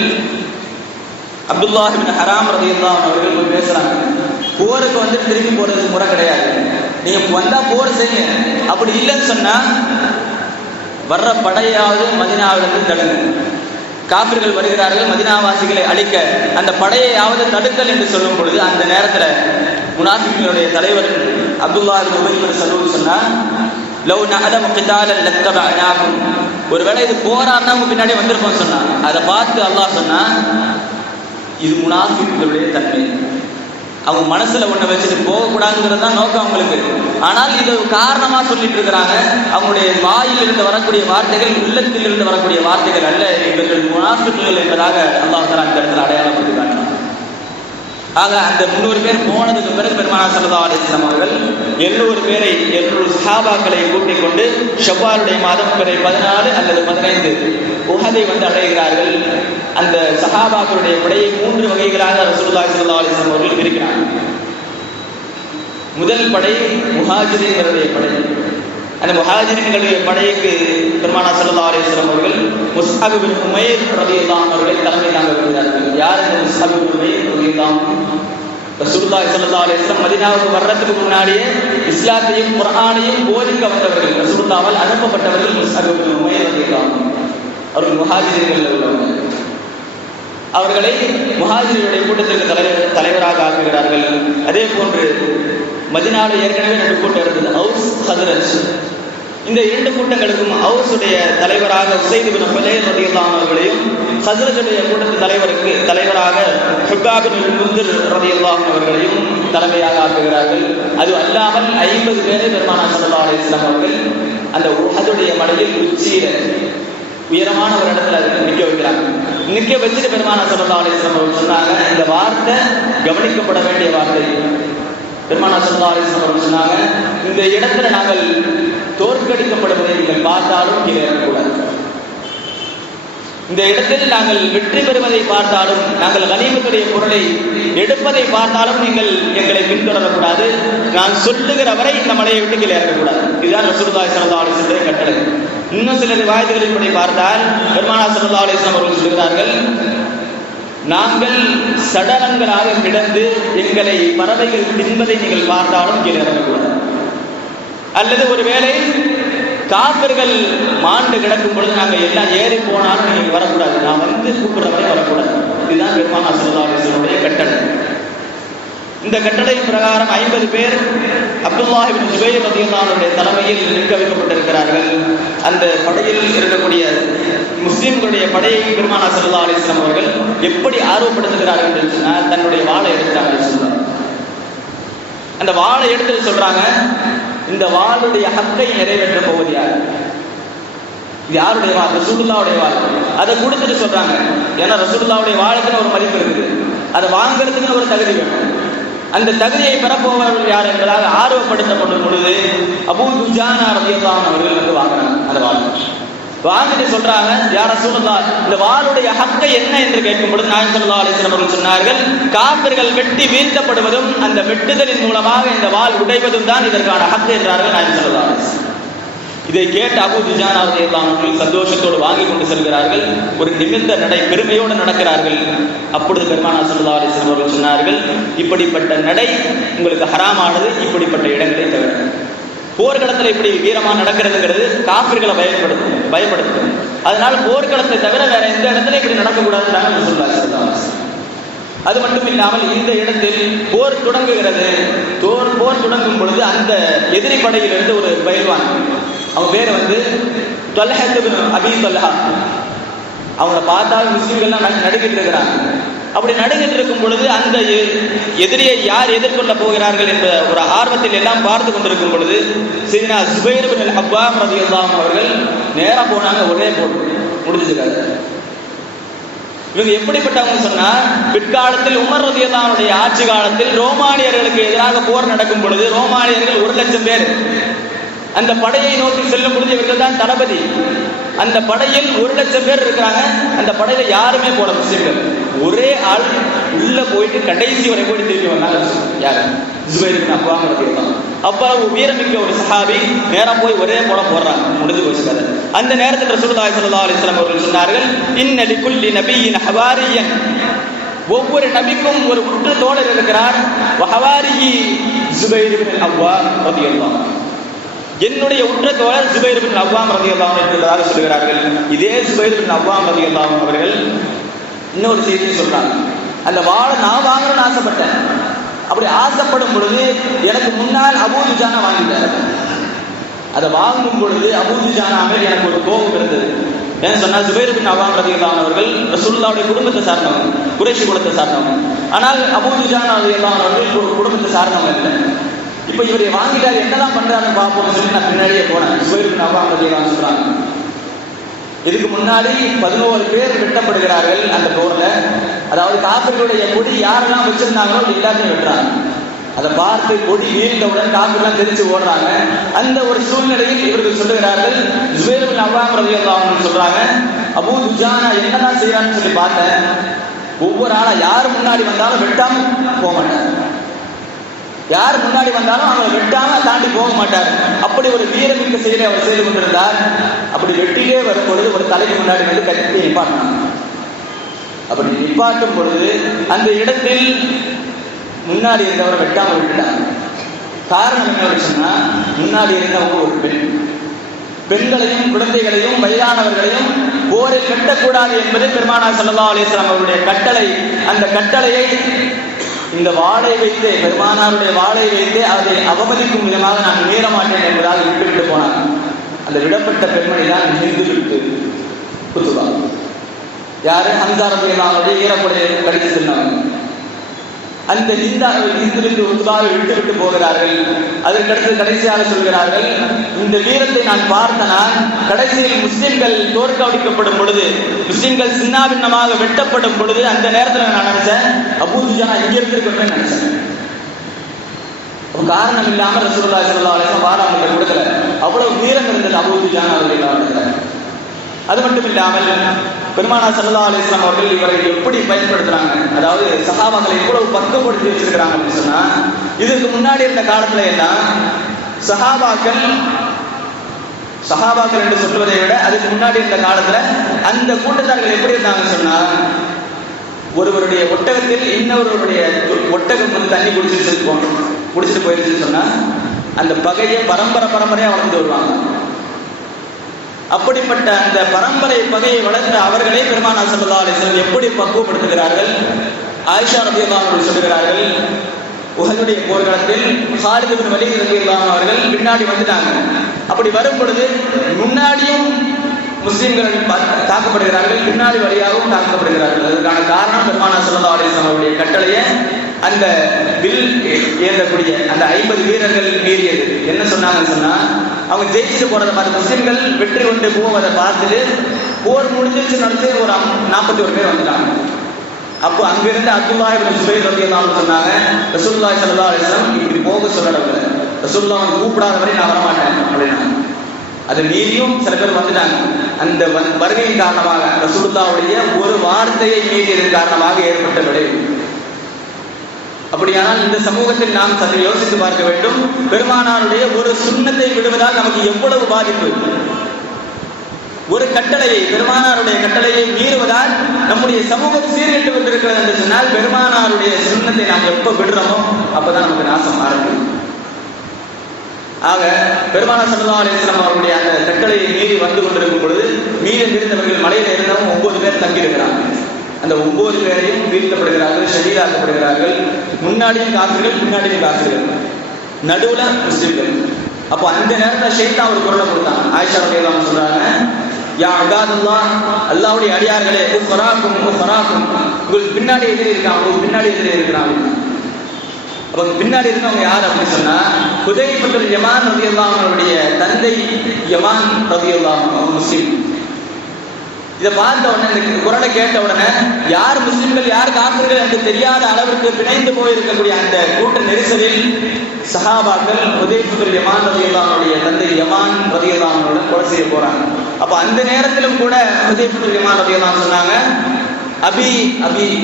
அப்துல்லாஹ் இப்னு ஹராம் ரலியல்லாஹு அன்ஹு அவர்கள் போய் பேசுறாங்க, போருக்கு வந்து திரும்பி போறது முறை கிடையாது, நீங்க வந்தா போர் செய்யுங்க, அப்படி இல்லைன்னு சொன்னா வர்ற படையாவது மதீனாவிலிருந்து தடுங்க. காபிர்கள் வருகிறார்கள் மதீனாவாசிகளை அழிக்க, அந்த படையையாவது தடுக்கல் என்று சொல்லும் பொழுது அந்த நேரத்தில் முனாஃபிக்குகளுடைய தலைவர் அப்துல்லாஹ் இப்னு உபய் இப்னு சலூல் சொன்னார், லவ் நஅலமு கிதாலன் லத்தபஅனாகும், ஒருவேளை இது போராடினா அவங்க பின்னாடி வந்திருப்போம் சொன்னான். அதை பார்த்து அல்லாஹ் சொன்னா, இது முனாஃபிக்குகளுடைய தன்மை. அவங்க மனசுல ஒண்ணை வச்சுட்டு போகக்கூடாதுங்கிறது தான் நோக்கம் அவங்களுக்கு. ஆனால் இது காரணமா சொல்லிட்டு இருக்கிறாங்க. அவங்களுடைய வாயில் இருந்து வரக்கூடிய வார்த்தைகள் உள்ளத்தில் இருந்து வரக்கூடிய வார்த்தைகள் அல்ல, இவர்கள் முனாஃபிக்குகள் என்பதாக அல்லாஹ் தஆலா அந்த இடத்துல அடையாளப்படுத்தி காட்டினார். ஆக அந்த 300 பேர் போனதுக்கு பிறகு பெருமானார் ஸல்லல்லாஹு அலைஹி வஸல்லம் அவர்கள் 700 பேரை 700 சஹாபாக்களை கூட்டிக் கொண்டு ஷவ்வாலுடைய மாதம் 14 அல்லது 15 உஹதை வந்து அடைகிறார்கள். அந்த சஹாபாக்களுடைய படையை 3 வகைகளாக ரசூலுல்லாஹி ஸல்லல்லாஹு அலைஹி வஸல்லம் அவர்கள் பிரிக்கிறாங்க. முதல் படை முஹாஜிரின்களுடைய படை. அந்த முஹாஜிரின்களுடைய படைக்கு பெருமானார் ஸல்லல்லாஹு அலைஹி வஸல்லம் அவர்கள் முஸ்அப் இப்னு உமைர் ரலியல்லாஹு அன்ஹு அவர்களை தலைமை தாங்க வைக்கிறார்கள். யார் இந்த முஸ்அப் இப்னு உமைர் ரலியல்லாஹு அன்ஹு? ரசூலுல்லாஹி ஸல்லல்லாஹு அலைஹி வஸல்லம் மதீனாவுக்கு வர்றதுக்கு முன்னாடியே இஸ்லாத்தையும் குர்ஆனையும் போதிக்க வந்தவர்கள், ரசூலுல்லாஹால் அனுப்பப்பட்டவர்கள் முஸ்அப் இப்னு உமைர் ரலியல்லாஹு அன்ஹு. அவர்கள் முஹாஜிரின்கள் உள்ளவர்கள். அவர்களை முஹாஜிர்களுடைய கூட்டத்திற்கு தலைவராக ஆக்குகிறார்கள். அதே போன்று மதீனாவில் ஏற்கனவே 2 கூட்டம் இருந்தது, அவுஸ் ஹத்ரஜ். இந்த 2 கூட்டங்களுக்கும் அவுஸுடைய தலைவராக உஸைத் இப்னு ஹுலைர் ரலியல்லாஹு அன்ஹு அவர்களையும், ஹத்ரஜுடைய கூட்டத்தின் தலைவராக ஹுக்காப் இப்னு முன்திர் ரலியல்லாஹு அன்ஹு அவர்களையும் தலைமையாக ஆக்குகிறார்கள். அது அல்லாமல் 50 பேரை பெருமானார் ஸல்லல்லாஹு அலைஹி வஸல்லம் அவர்கள் அந்த உஹதுடைய மலையில் உச்சியில உயரமான ஒரு இடத்துல அதுக்கு நிற்க வைக்கிறாங்க. நிற்க வச்சுட்டு பெருமானார் ஸல்லல்லாஹு அலைஹி வஸல்லம் அவர்கள் சொன்னாங்க, இந்த வார்த்தை கவனிக்கப்பட வேண்டிய வார்த்தை. பெருமானார் ஸல்லல்லாஹு அலைஹி வஸல்லம் அவர்கள் சொன்னாங்க, இந்த இடத்துல நாங்கள் தோற்கடிக்கப்படுவதை நீங்கள் பார்த்தாலும் கீழே இருக்கக்கூடாது. இந்த இடத்தில் நாங்கள் வெற்றி பெறுவதை பார்த்தாலும், நாங்கள் கனிமத்துடைய பொருளை எடுப்பதை பார்த்தாலும் நீங்கள் எங்களை பின்தொடரக்கூடாது. நான் சொல்லுகிற வரை இந்த மலையை விட்டு கீழே இறங்கக்கூடாது. இதுதான் ரசூலுல்லாஹி ஸல்லல்லாஹு அலைஹி வஸல்லம் கட்டளை. இன்னும் சில ரிவாயத்துகளின்படி பார்த்தால் பெருமானார் ஸல்லல்லாஹு அலைஹி வஸல்லம் அவர்கள் சொல்கிறார்கள், நாங்கள் சடலங்களாக கிடந்து எங்களை பறவைகள் தின்பதை நீங்கள் பார்த்தாலும் கீழே இறங்கக்கூடாது. அல்லது ஒருவேளை காப்பர்கள் மாண்டு கிடக்கும் பொழுது நாங்கள் எல்லாம் ஏறி போனாலும் நீங்கள் வரக்கூடாது, நான் வந்து கூப்பிடுற வரை வரக்கூடாது. இதுதான் பெருமானார் ஸல்லல்லாஹு அலைஹி வஸல்லம் கட்டளை. இந்த கட்டளை பிரகாரம் 50 பேர் அப்துல்லாஹ் இப்னு ஜுபைர் ரலியல்லாஹு அன்ஹுடைய தலைமையில் நிற்க வைக்கப்பட்டிருக்கிறார்கள். அந்த படையில் இருக்கக்கூடிய முஸ்லிம்களுடைய படையை பெருமானார் ஸல்லல்லாஹு அலைஹி வஸல்லம் அவர்கள் எப்படி ஆர்வப்படுத்துகிறார்கள் என்று சொன்னால், தன்னுடைய வாளை எடுத்தாங்க சொல்றாங்க. அந்த வாளை எடுத்து சொல்றாங்க, இந்த வாளுடைய ஹக்கை நிறைவேற்ற போவது யார்? இது யாருடைய வாள்? ரசூலுல்லாஹ்வுடைய வாள். அதை கொடுத்துட்டு சொல்றாங்க, ஏன்னா ரசூலுல்லாஹ்வுடைய வாளுக்குன்னு ஒரு மதிப்பு இருக்குது, அதை வாங்குறதுக்குன்னு ஒரு தகுதி வேணும். அந்த தகுதியை பெறப்போவர்கள் யார் என்பதாக ஆர்வப்படுத்தப்படும் பொழுது அபூ துஜானா ரலியல்லாஹு அன்ஹு அவர்கள் வந்து வாங்குறாங்க. அந்த வாள் வாங்கிட்டு சொல்றாங்க, யார் ரசூலுல்லாஹ், இந்த வாளுடைய ஹக்கை என்ன என்று கேட்கும் பொழுது நாயகம் ஸல்லல்லாஹு அலைஹி வஸல்லம் அவர்கள் சொன்னார்கள், காபிர்கள் வெட்டி வீழ்த்தப்படுவதும் அந்த வெட்டுதலின் மூலமாக இந்த வாள் உடைவதும் தான் இதற்கான ஹக்கு என்றார்கள் நாயகம் ஸல்லல்லாஹு அலைஹி வஸல்லம். இதை கேட்டு அபூ துஜானா ரலியல்லாஹு அன்ஹு சந்தோஷத்தோடு வாங்கி கொண்டு செல்கிறார்கள். ஒரு நிமிர்ந்த நடை, பெருமையோடு நடக்கிறார்கள். அப்பொழுது பெருமானார் ஸல்லல்லாஹு அலைஹி வஸல்லம் அவர்கள் சொன்னார்கள், இப்படிப்பட்ட நடை உங்களுக்கு ஹராமானது இப்படிப்பட்ட இடங்களை தவிர. போர்க்களத்தில் இப்படி வீரமா நடக்கிறதுங்கிறது காபிர்களை பயப்படுத்தும். அதனால போர்க்களத்தை தவிர வேற எந்த இடத்துல இப்படி நடக்கக்கூடாதுன்னு சொல்லுவாங்க. அது மட்டும் இல்லாமல் இந்த இடத்தில் போர் தொடங்குகிறது. போர் தொடங்கும் பொழுது அந்த எதிரி படையிலிருந்து ஒரு பயில்வான், அவன் பேர் வந்து தொல்ஹா இப்னு அபீ தொல்ஹா. அவங்கள பார்த்தால் முஸ்லிம்கள்லாம் நடுங்கிட்டு இருக்கிறாங்க. அப்படி நடுங்கிட்டு இருக்கும் பொழுது அந்த எதிரியை யார் எதிர்கொள்ள போகிறார்கள் என்ற ஒரு ஆர்வத்தில் எல்லாம் பார்த்து கொண்டிருக்கும் பொழுது சையதுனா ஜுபைர் இப்னு அவ்வாம் ரலியல்லாஹு அன்ஹு அவர்கள் நேரா போனாங்க. ஒரே போர் முடிஞ்சிருக்காரு. இவங்க எப்படிப்பட்டவங்க சொன்னா, பிற்காலத்தில் உமர் ரலியல்லாஹு அன்ஹுடைய ஆட்சி காலத்தில் ரோமானியர்களுக்கு எதிராக போர் நடக்கும் பொழுது ரோமானியர்கள் 1,00,000 பேர் அந்த படையை நோக்கி செல்லும் பொழுது இவர்கள் தான் தளபதி. அந்த படையில் 1,00,000 பேர் இருக்கிறாங்க. அந்த படையில யாருமே போல முஸ்லிம்கள், ஒரே ஆள் உள்ள போயிட்டு கடைசி வரை போயிட்டு திரும்பி வந்தாங்க. யாரு? ஜுபைர் இப்னு அவ்வாம் ரலியல்லாஹு அன்ஹு. அவ்வளவு வீரமிக்க ஒரு சஹாபி நேரா போய் ஒரே போடுறாங்க. முடிஞ்சு போச்சு கதை. அந்த நேரத்தில் ரசூலுல்லாஹி ஸல்லல்லாஹு அலைஹி வஸல்லம் அவர்கள் சொன்னார்கள், இன்ன லிகுல்லி நபிய்யின் ஹவாரியன், ஒவ்வொரு நபிக்கும் ஒரு உற்ற தோழர் இருக்கிறார். வஹவாரிஹி ஜுபைர் இப்னு அவ்வாம் ரலியல்லாஹு அன்ஹு, என்னுடைய உற்ற தோழர் ஜுபைர் இப்னு அவ்வாம் ரலியல்லாஹு அன்ஹு என்பதாக சொல்கிறார்கள். இதே ஜுபைர் இப்னு அவ்வாம் ரலியல்லாஹு அன்ஹு அவர்கள் இன்னொரு செய்தியை சொல்றாங்க, அந்த வாளை நான் வாங்கணும்னு ஆசைப்பட்டேன். அப்படி ஆசைப்படும் பொழுது எனக்கு முன்னால் அபூ துஜானா வாங்கிட்டார். அதை வாங்கும் பொழுது அபூ துஜானா மேல் எனக்கு ஒரு கோபம் இருந்தது. ஏன்னு சொன்னா, ஜுபைர் இப்னு அவ்வாம் ரலியல்லாஹு அன்ஹு அவர்கள் ரசூலுல்லாஹ்வுடைய குடும்பத்தை சார்ந்தவங்க, குறைஷி குலத்தை சார்ந்தவங்க. ஆனால் அபூ துஜானா ரலியல்லாஹு அன்ஹு அவர்கள் ஒரு குடும்பத்தை சார்ந்தவங்க இல்லை. இப்ப இவரை வாங்கிட்டார், என்னதான் பண்றாருன்னு பார்ப்போம்னு சொல்லி நான் பின்னாடியே போனேன். ஜுபைர் இப்னு அவ்வாம் ரலியல்லாஹு அன்ஹு சொல்றாங்க, இதுக்கு முன்னாடி 11 பேர் வெட்டப்படுகிறார்கள் அந்த போர்ல. அதாவது காபிர்களுடைய கொடி யாரெல்லாம் வச்சிருந்தாங்களோ எல்லாத்தையும் வெட்டுறாங்க. அதை பார்த்து கொடி வீழ்ந்தவுடன் காபிர்லாம் தெரிஞ்சு ஓடுறாங்க. அந்த ஒரு சூழ்நிலையில் இவர்கள் சொல்லுகிறார்கள், ஜுபைர் இப்னு அவ்வாம் ரலியல்லாஹு அன்ஹு சொல்றாங்க, அபூ துஜானா என்னதான் செய்யறான்னு சொல்லி பார்த்தேன். ஒவ்வொரு ஆளா யார் முன்னாடி வந்தாலும் வெட்டாம போக மாட்டார், யார் முன்னாடி வந்தாலும் அவங்களை வெட்டாம தாண்டி போக மாட்டார். அப்படி ஒரு வீரமிக்க செயலை அவர் செய்து கொண்டிருந்தார். அப்படி வெட்டிலே வரும் பொழுது ஒரு தலைக்கு முன்னாடி வந்து கட்டி நிப்பாட்டினாங்க. அப்படி நிப்பாட்டும் பொழுது அந்த இடத்தில் முன்னாடி இருந்தவரை வெட்டாமல் விட்டுட்டாங்க. காரணம் என்ன சொன்னா, முன்னாடி இருந்தவங்க ஒரு பெண்களையும் குழந்தைகளையும் வயதானவர்களையும் போரில் வெட்டக்கூடாது என்பது பெருமானார் ஸல்லல்லாஹு அலைஹி வஸல்லம் அவருடைய கட்டளை. அந்த கட்டளையை இந்த வாளை வைத்து, பெருமானாருடைய வாளை வைத்து அதை அவமதிக்கும் விதமாக நான் மீற மாட்டேன் என்பதாக விட்டுவிட்டு போனாங்க. அந்த விடப்பட்ட பெண்மணி தான் ஹிந்து விட்டு குத்துபா. யாரு? ஹம்ஸா ரலியல்லாஹு அன்ஹு ஈரக்குடையை கடித்து தின்னாங்க. அந்த ஹிந்து உத்பாவை விட்டு போகிறார்கள். அதற்கடுத்து கடைசியாக சொல்கிறார்கள், இந்த வீரத்தை நான் பார்த்தனால் கடைசியில் முஸ்லிம்கள் தோற்கடிக்கப்படும் பொழுது, முஸ்லிம்கள் சின்னாபின்னமாக வெட்டப்படும் பொழுது, அந்த நேரத்தில் நான் நினைச்சேன் அபூ துஜானா இங்க இருக்கிறேன்னு நினைச்சேன். காரணம் இல்லாம ரசூலுல்லாஹி ஸல்லல்லாஹு அலைஹி வஸல்லம் வாராமல் கொடுக்கல. அவ்வளவு வீரம் இருந்தது அபூ துஜானா அவர்கள். அது மட்டும் இல்லாமல் பெருமானார் ஸல்லல்லாஹு அலைஹி வஸல்லம் அவர்கள் இவரை எப்படி பயன்படுத்துறாங்க, அதாவது சஹாபாக்களை எவ்வளவு பக்குவப்படுத்தி வச்சிருக்கிறாங்க அப்படின்னு சொன்னா, இதுக்கு முன்னாடி இருந்த காலத்துல எல்லாம் சஹாபாக்கள் என்று சொல்வதை விட அதுக்கு முன்னாடி இருந்த காலத்துல அந்த கூட்டத்தார்கள் எப்படி இருந்தாங்கன்னு சொன்னா, ஒருவருடைய ஒட்டகத்தில் இன்னொருவருடைய ஒட்டகம் வந்து தண்ணி குடிச்சிட்டு போயிருச்சுன்னு சொன்னா அந்த பகையை பரம்பரையா வளர்ந்து வருவாங்க. அப்படிப்பட்ட அந்த பரம்பரை பகையை வளர்ந்த அவர்களே பெருமானார் ஸல்லல்லாஹு அலைஹி வஸல்லம் எப்படி பக்குவப்படுத்துகிறார்கள். ஆயிஷா ரலியல்லாஹு அன்ஹா சொல்கிறார்கள், உஹதுடைய போர்க்களத்தில் ஹாலித் இப்னு வலீத் ரலியல்லாஹு அன்ஹு அவர்கள் பின்னாடி வந்துட்டாங்க. அப்படி வரும் பொழுது முன்னாடியும் முஸ்லிம்கள் தாக்கப்படுகிறார்கள், பின்னாடி வழியாகவும் தாக்கப்படுகிறார்கள். அதற்கான காரணம் பெருமானார் ஸல்லல்லாஹு அலைஹி வஸல்லம் அவருடைய கட்டளையை அந்த வில் ஏந்தக்கூடிய அந்த 50 வீரர்கள் மீறியது. என்ன சொன்னாங்கன்னு சொன்னா, அவங்க ஜெயிச்சுட்டு போறதை பார்த்து முஸ்லிம்கள் வெற்றி கொண்டு போவதை பார்த்துட்டு போர் முடிஞ்சிச்சு நடந்து ஒரு 41 பேர் வந்துட்டாங்க. அப்போ அங்கிருந்து அப்துல்லாஹ் இப்னு ஸுபைர் ரலியல்லாஹு அன்ஹு சொன்னாங்க, ரசூலுல்லாஹி ஸல்லல்லாஹு அலைஹி வஸல்லம் இப்படி போக சொல்லல, ரசூலுல்லாஹ் வந்து கூப்பிடாத வரை நான் வரமாட்டேன் அப்படின்னாங்க. அதை மீறியும் சில பேர் வந்துட்டாங்க. அந்த வருகையின் காரணமாக ரசூலுல்லாஹ்வுடைய ஒரு வார்த்தையை மீறியதன் காரணமாக ஏற்பட்ட விளைவு. அப்படியானால் இந்த சமூகத்தில் நாம் சற்று யோசித்து பார்க்க வேண்டும். பெருமானாருடைய ஒரு சுன்னத்தை விடுவதால் நமக்கு எவ்வளவு பாதிப்பு. ஒரு கட்டளையை, பெருமானாருடைய கட்டளையை மீறுவதால் நம்முடைய சமூகம் சீர்கெட்டு கொண்டிருக்கிறது என்று சொன்னால், பெருமானாருடைய சுன்னத்தை நாம் எப்ப விடுறோமோ அப்பதான் நமக்கு நாசம் ஆரம்பிக்கும். ஆக பெருமானார் ஸல்லல்லாஹு அலைஹி வஸல்லம் அவருடைய அந்த கட்டளையை மீறி வந்து கொண்டிருக்கும் பொழுது மீதம் இருந்தவர்கள் மலையில இருந்தவங்க 9 பேர் தங்கி இருக்கிறாங்க. அந்த 9 பேரையும் வீழ்த்தப்படுகிறார்கள், ஷஹீதாக்கப்படுகிறார்கள். முன்னாடியும் காஃபிர்கள், பின்னாடியும் காஃபிர்கள், நடுவுல முஸ்லிம்கள். அப்போ அந்த நேரத்தில் ஷைத்தான் ஒரு குரலை கொடுத்தாங்க. ஆயிஷா ரலியல்லாஹு அன்ஹா சொல்றாங்க, யா இபாதல்லாஹ், அல்லாஹ்வுடைய அடியார்களே, உஃபராக்கும் உங்களுக்கு பின்னாடி எதிரே இருக்காங்க, உங்களுக்கு பின்னாடி எதிரே இருக்கிறாங்க. அப்போ பின்னாடி இருக்கவங்க யார் அப்படின்னு சொன்னா, ஹுதைஃபா பின் யமான் ரலியல்லாஹு அன்ஹுடைய தந்தை யமான் ரலியல்லாஹு அன்ஹு முஸ்லிம். இதை பார்த்த உடனே, இந்த குரலை கேட்ட உடனே, யார் முஸ்லிம்கள் யார் காஃபிர்கள் என்று தெரியாத அளவுக்கு பிணைந்து போயிருக்கக்கூடிய அந்த கூட்ட நெரிசலில் சஹாபாக்கள் ஹுதைஃபா பின் யமான் ரலியல்லாஹு அன்ஹுடைய தந்தை யமான் ரலியல்லாஹு அன்ஹுவோட கொலை செய்ய போறாங்க. அப்ப அந்த நேரத்திலும் கூட ஹுதைஃபா பின் யமான் ரலியல்லாஹு அன்ஹு சொன்னாங்க, அபி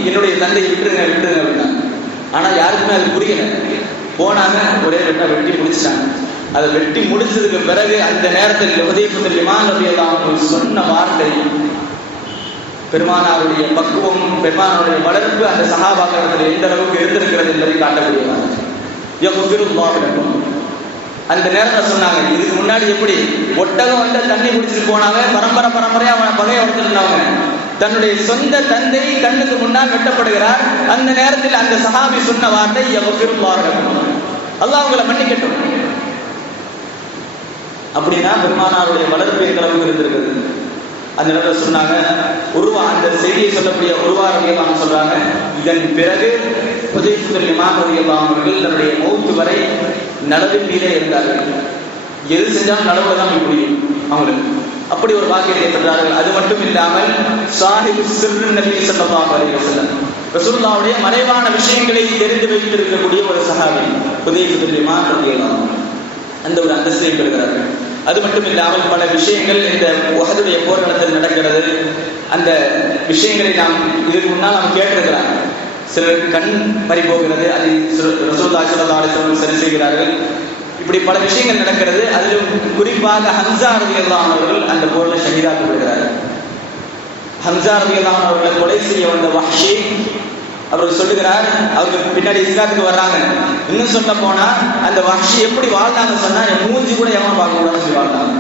என்னுடைய தந்தை விட்டுருங்க அப்படின்னா. ஆனா யாருக்குமே அது புரியல. போனாங்க, ஒரே வெட்டி முடிச்சிட்டாங்க. அதை வெட்டி முடிச்சதுக்கு பிறகு அந்த நேரத்தில் ஹுதைஃபா பின் யமான் ரலியல்லாஹு அன்ஹு சொன்ன வார்த்தை, பெருமானாருடைய பக்குவம், பெருமானாருடைய வளர்ப்பு அந்த சஹாபாக்களிடத்தில் எந்த அளவுக்கு இருந்திருக்கிறது என்பதை காட்டக்கூடியவாங்க. அந்த நேரத்தில் சொன்னாங்க, இதுக்கு முன்னாடி எப்படி ஒட்டகம் வந்து தண்ணி குடிச்சிட்டு போனாங்க, பரம்பரையா அவனை பகையை வளர்த்துருந்தாங்க. தன்னுடைய சொந்த தந்தை கண்ணுக்கு முன்னால் வெட்டப்படுகிறார். அந்த நேரத்தில் அந்த சஹாபி சொன்ன வார்த்தை, அல்லாஹ் உங்களை மன்னிக்கட்டும். அப்படின்னா பெருமானாருடைய வளர்ப்பு எந்த அளவுக்கு இருந்திருக்கிறது. அந்த நேரத்தில் சொன்னாங்க, அந்த செய்தியை சொல்லக்கூடிய உருவா ரலியல்லாஹு சொல்றாங்க, இதன் பிறகு ஹுதைஃபா பின் யமான் ரலியல்லாஹு அவர்கள் தன்னுடைய மௌத் வரை நலவின் மீதே இருந்தார்கள். எது செஞ்சாலும் நலவுல தான் போய் முடியும் அவங்களுக்கு. அப்படி ஒரு பாக்கியத்தை பெற்றார்கள். அது மட்டும் இல்லாமல் சாஹிபு சிர்ரு நபி ஸல்லல்லாஹு அலைஹி வஸல்லம், ரசூலுல்லாஹ்வுடைய மறைவான விஷயங்களை தெரிந்து வைத்திருக்கக்கூடிய ஒரு சஹாபி ஹுதைஃபா பின் யமான் ரலியல்லாஹு அந்த ஒரு அந்தஸ்தை பெறுகிறார்கள். அது மட்டும் இல்லாமல் பல விஷயங்கள் இந்த உஹதுடைய போர்க்களத்தில் நடக்கிறது. அந்த விஷயங்களை நாம் இதுக்கு முன்னால் நாம் கேட்டிருக்கிறாங்க. சிலருக்கு கண் பறி போகிறது, அதை ரசூலுல்லாஹி ஸல்லல்லாஹு அலைஹி வஸல்லம் சரி செய்கிறார்கள். இப்படி பல விஷயங்கள் நடக்கிறது. அதிலும் குறிப்பாக ஹம்ஸா ரலியல்லாஹு அன்ஹு அவர்கள் அந்த போரில் ஷஹீதாக்கப்படுகிறார்கள். ஹம்ஸா ரலியல்லாஹு அன்ஹு அவர்களை கொலை செய்ய வந்த வஹ்ஷி அவர்கள் சொல்லுகிறார், அவருக்கு பின்னாடி இஸ்லாத்துக்கு வர்றாங்க. இன்னும் சொல்ல போனா அந்த வஹ்ஷி எப்படி வாழ்ந்தாங்க சொன்னா, மூஞ்சி கூட எவன் பார்க்க கூடாதுன்னு சொல்லி வாழ்ந்தாங்க.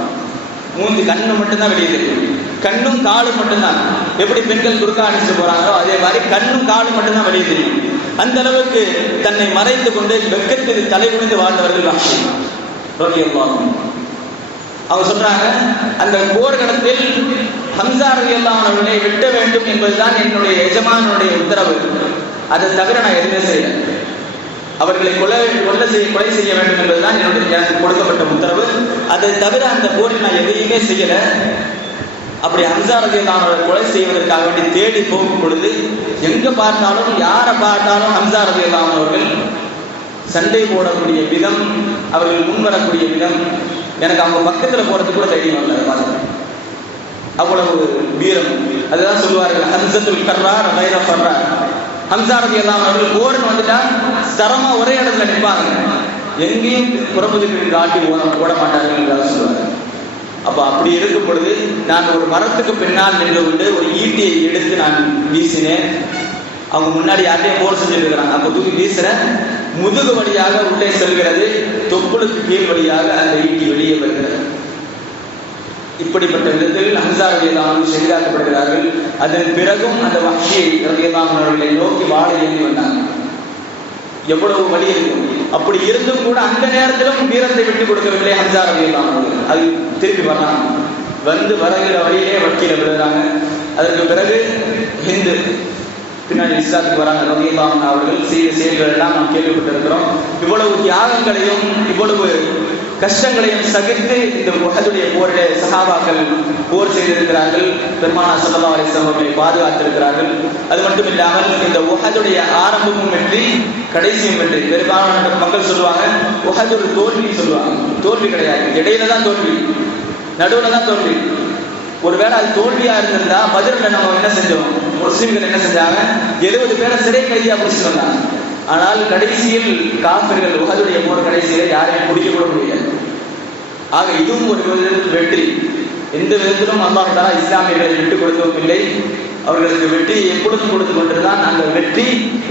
மூஞ்சி கண்ணு மட்டும்தான் வெளியே தெரியும், கண்ணும் காலும் மட்டும்தான். எப்படி பெண்கள் குறுக்கா அடிச்சுட்டு போறாங்களோ அதே மாதிரி கண்ணும் காலும் மட்டும்தான் வெளியே தெரியும். அந்த அளவுக்கு தன்னை மறைத்து கொண்டு வெட்கத்துக்கு தலை குனிந்து வாழ்ந்தவர்கள் வஹ்ஷி ரலியல்லாஹு அன்ஹு. அவங்க சொல்றாங்க, அந்த போர்க்களத்தில் ஹம்ஸா ரலியல்லாஹு அன்ஹு அவர்களை வெட்ட வேண்டும் என்பதுதான் என்னுடைய எஜமானுடைய உத்தரவு. அதை தவிர நான் எதுவுமே செய்யல. அவர்களை கொலை செய்ய வேண்டும் என்பதுதான் எனக்கு கொடுக்கப்பட்ட உத்தரவு. அதை தவிர அந்த போரில் நான் எதையுமே செய்யல. அப்படி ஹம்ஸா ரலியல்லாஹு அன்ஹு அவர்களை கொலை செய்வதற்காக வேண்டி தேடி போகும் பொழுது எங்க பார்த்தாலும் யாரை பார்த்தாலும் ஹம்ஸா ரலியல்லாஹு அன்ஹு அவர்கள் சண்டை போடக்கூடிய விதம், அவர்கள் முன்வரக்கூடிய விதம், எனக்கு அவங்க பக்கத்தில் போறதுக்கு கூட தைரியம் இல்லை. அவ்வளவு வீரம். அதுதான் சொல்லுவார்கள் ஹம்சத்துல் கர்ரார் கைர ஃபர்ரார். ஹம்சா ரலியல்லாஹு அவர்கள் போர்னு வந்துட்டா தரமா ஒரே இடத்துல நிற்பாங்க, எங்கேயும் புறமுதுக்கு காட்டி ஓட மாட்டார்கள் என்றால் சொல்லுவார்கள். அப்ப அப்படி இருக்கும் பொழுது நான் ஒரு மரத்துக்கு பின்னால் நின்று கொண்டு ஒரு ஈட்டியை எடுத்து நான் வீசினேன். அவங்க முன்னாடி யார்ட்டையும் போர் செஞ்சுட்டு இருக்கிறாங்க. அப்ப தூக்கி வீசுற முதுகு வழியாக உள்ளே செல்கிறது, தொப்புளுக்கு கீழ் வழியாக அந்த ஈட்டி வெளியே வருகிறது. இப்படிப்பட்ட விதத்தில் ஹம்சா ரலியல்லாஹு அன்ஹு ஷஹீதாக்கப்படுகிறார்கள். அதன் பிறகும் அந்த வஹ்ஷி ரலியல்லாஹு அன்ஹு அவர்களை நோக்கி வாளை ஏந்தி வந்தாங்க. எவ்வளவு வலி இருக்கும். அப்படி இருந்தும் கூட அந்த நேரத்திலும் வீரத்தை விட்டு கொடுக்கவில்லை ஹம்சா ரலியல்லாஹு அன்ஹு. அது திருப்பி வர்றாங்க, வந்து வருகிற வழியிலே வக்கீல விழுறாங்க. அதற்கு பிறகு ஹிந்து பின்னாடி இஸ்லாத்துக்கு வராங்க ரலியல்லாஹு அன்ஹு அவர்கள். செய்த செயல்கள் எல்லாம் நாம் கேள்விப்பட்டிருக்கிறோம். இவ்வளவு தியாகங்களையும் இவ்வளவு கஷ்டங்களையும் சகித்து இந்த உஹதுடைய போரிலே சஹாபாக்கள் போர் செய்திருக்கிறார்கள். பெருமானார் ஸல்லல்லாஹு அலைஹி வஸல்லம் அவர்களை பாதுகாத்திருக்கிறார்கள். அது மட்டும் இல்லாமல் இந்த உஹதுடைய ஆரம்பமும் வெற்றி, கடைசியும் வெற்றி. பெரும்பாலான மக்கள் சொல்லுவாங்க உஹது ஒரு தோல்வின்னு சொல்லுவாங்க. தோல்வி கிடையாது, இடையில தான் தோல்வி, நடுவுல தான் தோல்வி. ஒருவேளை அது தோல்வியா இருந்திருந்தா பதில்ல நம்ம என்ன செஞ்சோம், முஸ்லிம்கள் என்ன செஞ்சாங்க, 70 பேரை சிறை கைதியா பிடிச்சிட்டு வந்தாங்க. ஆனால் கடைசியில் காஃபிர்கள் உஹதுடைய போர் கடைசியில யாரையும் பிடிக்க கூட முடியாது. ஆக இதுவும் ஒரு விதத்தில் வெற்றி. எந்த விதத்திலும் அல்லாஹ் தஆலா இஸ்லாமியர்களை விட்டுக் கொடுக்கவும் இல்லை. அவர்களுக்கு வெற்றி எப்பொழுதும் கொடுத்து கொண்டிருந்தான். அந்த வெற்றி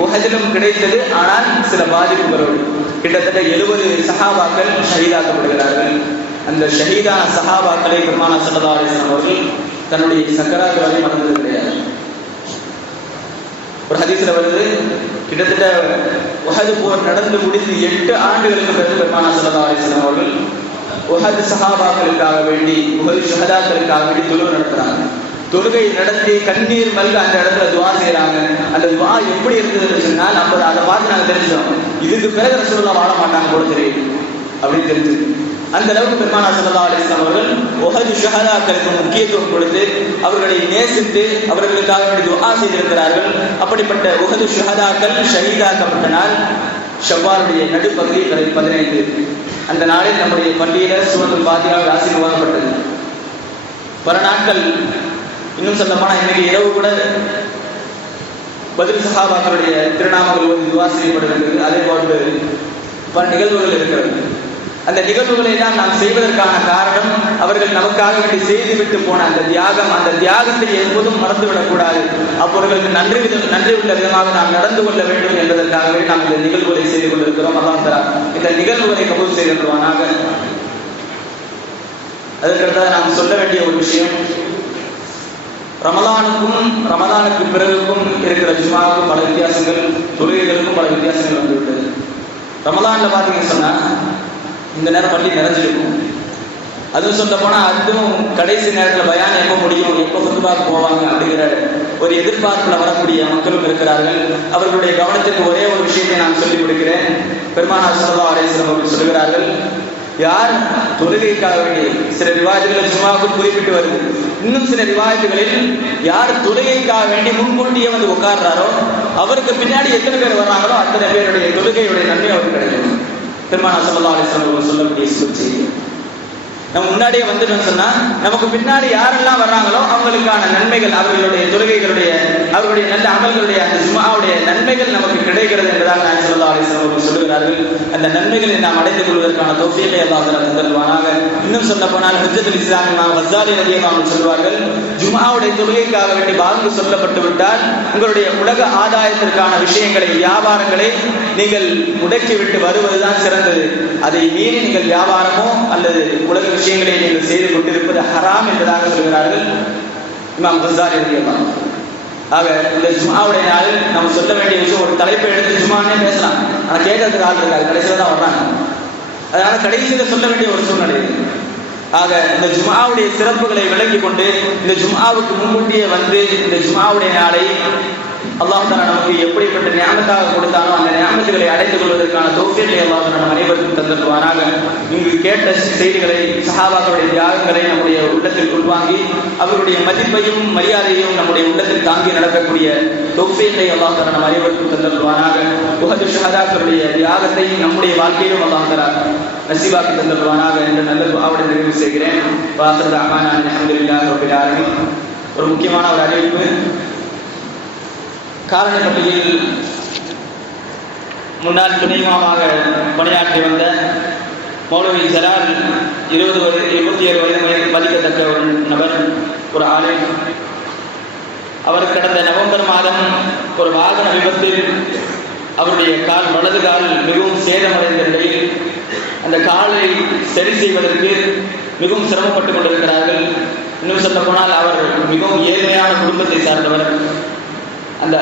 உஹதிலும் கிடைத்தது. ஆனால் சில பாதிப்புகளோடு கிட்டத்தட்ட 70 சஹாபாக்கள் ஷஹீதாக்கப்படுகிறார்கள். அந்த ஷஹீதான சஹாபாக்களை பெருமானார் ஸல்லல்லாஹு அலைஹி வஸல்லம் அவர்கள் தன்னுடைய சக்கராத் வரை மறந்தது கிடையாது. ஒரு ஹதீஸ்ல வருது, கிட்டத்தட்ட உஹது போர் நடந்து முடிந்து 8 ஆண்டுகளுக்கு பிறகு பெருமானார் ஸல்லல்லாஹு அலைஹி வஸல்லம் அவர்கள் உஹது சஹாபாக்களுக்காக வேண்டி, உஹது ஷஹதாக்களுக்காக வேண்டி தொழுகை நடத்துறாங்க. தொழுகை நடத்தி கண்ணீர் மல்க அந்த இடத்துல துஆ செய்யறாங்க. அந்த துஆ எப்படி இருந்ததுன்னு சொன்னால் அப்ப அதை பார்த்து நாங்கள் தெரிஞ்சோம், இதுக்கு பிறகு ரசூலுல்லாஹ் வாழ மாட்டாங்க போல தெரியும் அப்படின்னு தெரிஞ்சு. அந்த அளவுக்கு பெருமானார் ஸல்லல்லாஹு அலைஹி வஸல்லம் அவர்கள் உஹது ஷஹதாக்களுக்கு முக்கியத்துவம் கொடுத்து அவர்களை நேசித்து அவர்களுக்காக வேண்டி துஆ செய்திருக்கிறார்கள். அப்படிப்பட்ட உஹது ஷஹதாக்கள் ஷஹீதாக்கப்பட்ட நாள் ஷவ்வாலுடைய நடுப்பகுதி 15. அந்த நாளில் நம்முடைய பள்ளியில சூரத்துல் ஃபாத்திஹா ஆசீர்வாதப்பட்டது. பல நாட்கள், இன்னும் சொல்ல போனா இன்னைக்கு இரவு கூட பதில் சஹாபாக்களுடைய திருநாமங்கள் ஓதி துஆ செய்யப்படுகிறது. அதே போன்று பல நிகழ்வுகள் இருக்கிறது. அந்த நிகழ்வுகளை எல்லாம் நாம் செய்வதற்கான காரணம், அவர்கள் நமக்காக வேண்டி செய்துவிட்டு போன அந்த தியாகம், அந்த தியாகத்தை எப்போதும் மறந்துவிடக்கூடாது. அப்பொழுது நன்றி உள்ள விதமாக நாம் நடந்து கொள்ள வேண்டும் என்பதற்காகவே நாம் இந்த நிகழ்வுகளை செய்து கொண்டிருக்கிறோம். அல்லாஹ் தஆலா இந்த நிகழ்வுகளை கபூல் செய்திருவானாக. அதற்கடுத்த நாம் சொல்ல வேண்டிய ஒரு விஷயம், ரமலானுக்கும் ரமலானுக்கு பிறகுக்கும் இருக்கிற ஜும்ஆவுக்கும் பல வித்தியாசங்கள், தொழுகைகளுக்கும் பல வித்தியாசங்கள் வந்துவிட்டது. ரமலான்ல பார்த்தீங்கன்னு சொன்னா இந்த நேரம் பள்ளி நிறைஞ்சிருக்கும். அதுவும் சொல்ல போனா அதுவும் கடைசி நேரத்தில் பயான் எப்போ முடியும், எப்போ ஃபுத்பாக்கு போவாங்க அப்படிங்கிற ஒரு எதிர்பார்ப்புல வரக்கூடிய மக்களும் இருக்கிறார்கள். அவர்களுடைய கவனத்திற்கு ஒரே ஒரு விஷயத்தை நான் சொல்லிக் கொடுக்கிறேன். பெருமானார் ஸல்லல்லாஹு அலைஹி வஸல்லம் அவர்கள் சொல்கிறார்கள், யார் தொழுகைக்காக வேண்டி, சில ரிவாயத்துகளில் ஜும்ஆவுக்கு குறிப்பிட்டு வருது, இன்னும் சில ரிவாயத்துகளில் யார் தொழுகைக்காக வேண்டி முன்கூட்டியே வந்து உட்கார்றாரோ அவருக்கு பின்னாடி எத்தனை பேர் வர்றாங்களோ அத்தனை பேருடைய தொழுகையுடைய நன்மை அவருக்கு கிடைக்கும். பெருமானார் ஸல்லல்லாஹு அலைஹி வஸல்லம் சொல்லக்கூடிய செய்தி. நம்ம முன்னாடியே வந்துட்டோம்னு சொன்னா நமக்கு பின்னாடி யாரெல்லாம் வர்றாங்களோ அவங்களுக்கான நன்மைகள், அவர்களுடைய தொழுகைகளுடைய, அவர்களுடைய நல்ல அமல்களுடைய, அந்த ஜும்ஆவுடைய நன்மைகள் நமக்கு கிடைக்கிறது என்பதாக நாயகம் ஸல்லல்லாஹு அலைஹி வஸல்லம் சொல்லுகிறார்கள். அந்த நன்மைகளை நாம் அடைந்து கொள்வதற்கான தௌஃபீகை அல்லாஹ் தஆலா தந்தருவானாக. இன்னும் சொல்ல போனால் ஹுஜ்ஜத்துல் இஸ்லாம் இமாம் கஸ்ஸாலி ரலியல்லாஹு அன்ஹு சொல்வார்கள், ஜும்ஆவுடைய தொழுகைக்காக வேண்டி பாங்கு சொல்லப்பட்டு விட்டால் உங்களுடைய உலக ஆதாயத்திற்கான விஷயங்களை, வியாபாரங்களை நீங்கள் முடக்கிவிட்டு வருவதுதான் சிறந்தது. அதை மீறி நீங்கள் வியாபாரமோ அல்லது உலக விஷயங்களை நீங்கள் செய்து கொண்டிருப்பது ஹராம் என்பதாக சொல்கிறார்கள் இமாம் கஸ்ஸாலி ரலியல்லாஹு அன்ஹு. ஆக இந்த ஜும்ஆவுடைய நாளில் நம்ம சொல்ல வேண்டிய விஷயம், ஒரு தலைப்பை எடுத்து ஜும்ஆனே பேசலாம், ஆனால் கேட்கறதுக்கு ஆள் இருக்காது, கடைசியில் தான் வர்றாங்க. அதனால கடைசியில் சொல்ல வேண்டிய ஒரு சூழ்நிலை. ஆக இந்த ஜும்ஆவுடைய சிறப்புகளை விளங்கி கொண்டு இந்த ஜும்ஆவுக்கு முன்கூட்டியே வந்து இந்த ஜும்ஆவுடைய நாளை அல்லாஹ் தஆலா நமக்கு எப்படிப்பட்ட நியாமத்தாக கொடுத்தானோ அந்த நியாமத்துகளை அடைந்து கொள்வதற்கான தௌஃபீகை அல்லாஹ் தஆலா நம் அனைவருக்கும் தந்தருவானாக. இங்கு கேட்ட செய்திகளை, சஹாபாக்களுடைய தியாகங்களை நம்முடைய உள்ளத்தில் உள்வாங்கி அவருடைய மதிப்பையும் மரியாதையும் நம்முடைய உள்ளத்தில் தாங்கி நடக்கக்கூடிய தௌஃபீகை அல்லாஹ் தஆலா நம் அனைவருக்கும் தந்தருவானாக. உஹது ஷஹதாக்களுடைய தியாகத்தை நம்முடைய வாழ்க்கையிலும் அல்லாஹ் தஆலா நசீபாக்கி தந்தருவானாக என்று நல்ல துஆவோடு நிறைவு செய்கிறேன். வாஹிரு தஅவானா அல்ஹம்துலில்லாஹி ரப்பில் ஆலமீன். ஒரு முக்கியமான ஒரு அறிவிப்பு. காரணப்பள்ளியில் முன்னாள் துணை இமாமாக பணியாற்றி வந்த மௌலவி ஜலால் 27 வயது மதிக்கத்தக்க ஒரு நபர், ஒரு ஆலிம். அவர் கடந்த நவம்பர் மாதம் ஒரு வாகன விபத்தில் அவருடைய வலது கால் மிகவும் சேதமடைந்த நிலையில் அந்த காலை சரி செய்வதற்கு மிகவும் சிரமப்பட்டுக் கொண்டிருக்கிறார்கள். இன்னும் சொல்ல போனால் அவர் மிகவும் ஏழ்மையான குடும்பத்தை சார்ந்தவர். அந்த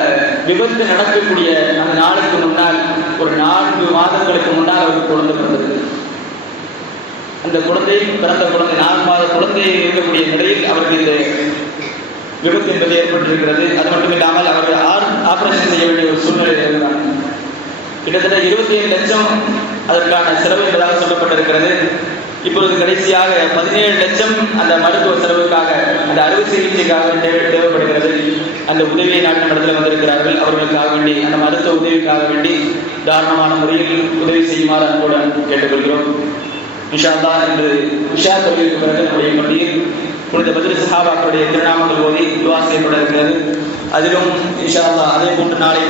விபத்து நடக்கக்கூடிய அந்த நாளுக்கு முன்னால் ஒரு 4 மாதங்களுக்கு முன்னால் அவருக்கு குழந்தை பிறந்தது. அந்த குழந்தை 4 மாத குழந்தை இருக்கக்கூடிய நிலையில் அவருக்கு இந்த விபத்து என்பது ஏற்பட்டிருக்கிறது. அது மட்டும் இல்லாமல் அவர் ஆபரேஷன் செய்ய வேண்டிய ஒரு சூழ்நிலை இருந்தார். கிட்டத்தட்ட 27 லட்சம் அதற்கான செலவு என்பதாக சொல்லப்பட்டிருக்கிறது. இப்பொழுது கடைசியாக 17 லட்சம் அந்த மருத்துவ செலவுக்காக, அந்த அறுவை சிகிச்சைக்காக தேவைப்படுகிறது. அந்த உதவியை நாட்டு இடத்துல வந்திருக்கிறார்கள். அவர்களுக்காக வேண்டி, அந்த மருத்துவ உதவிக்காக வேண்டி தாராளமான முறையில் உதவி செய்யுமாறு அன்புடன் கேட்டுக்கொள்கிறோம். இன்ஷா அல்லாஹ் இன்று இஷா தொழுகைக்கு பிறகு நம்முடைய பள்ளியில் புனித பத்ர் சஹாபாக்களுடைய திருநாமங்கள் ஓதி துஆ செய்யப்பட இருக்கிறது. அதிலும் இன்ஷா அல்லாஹ் அதே போன்று நாளை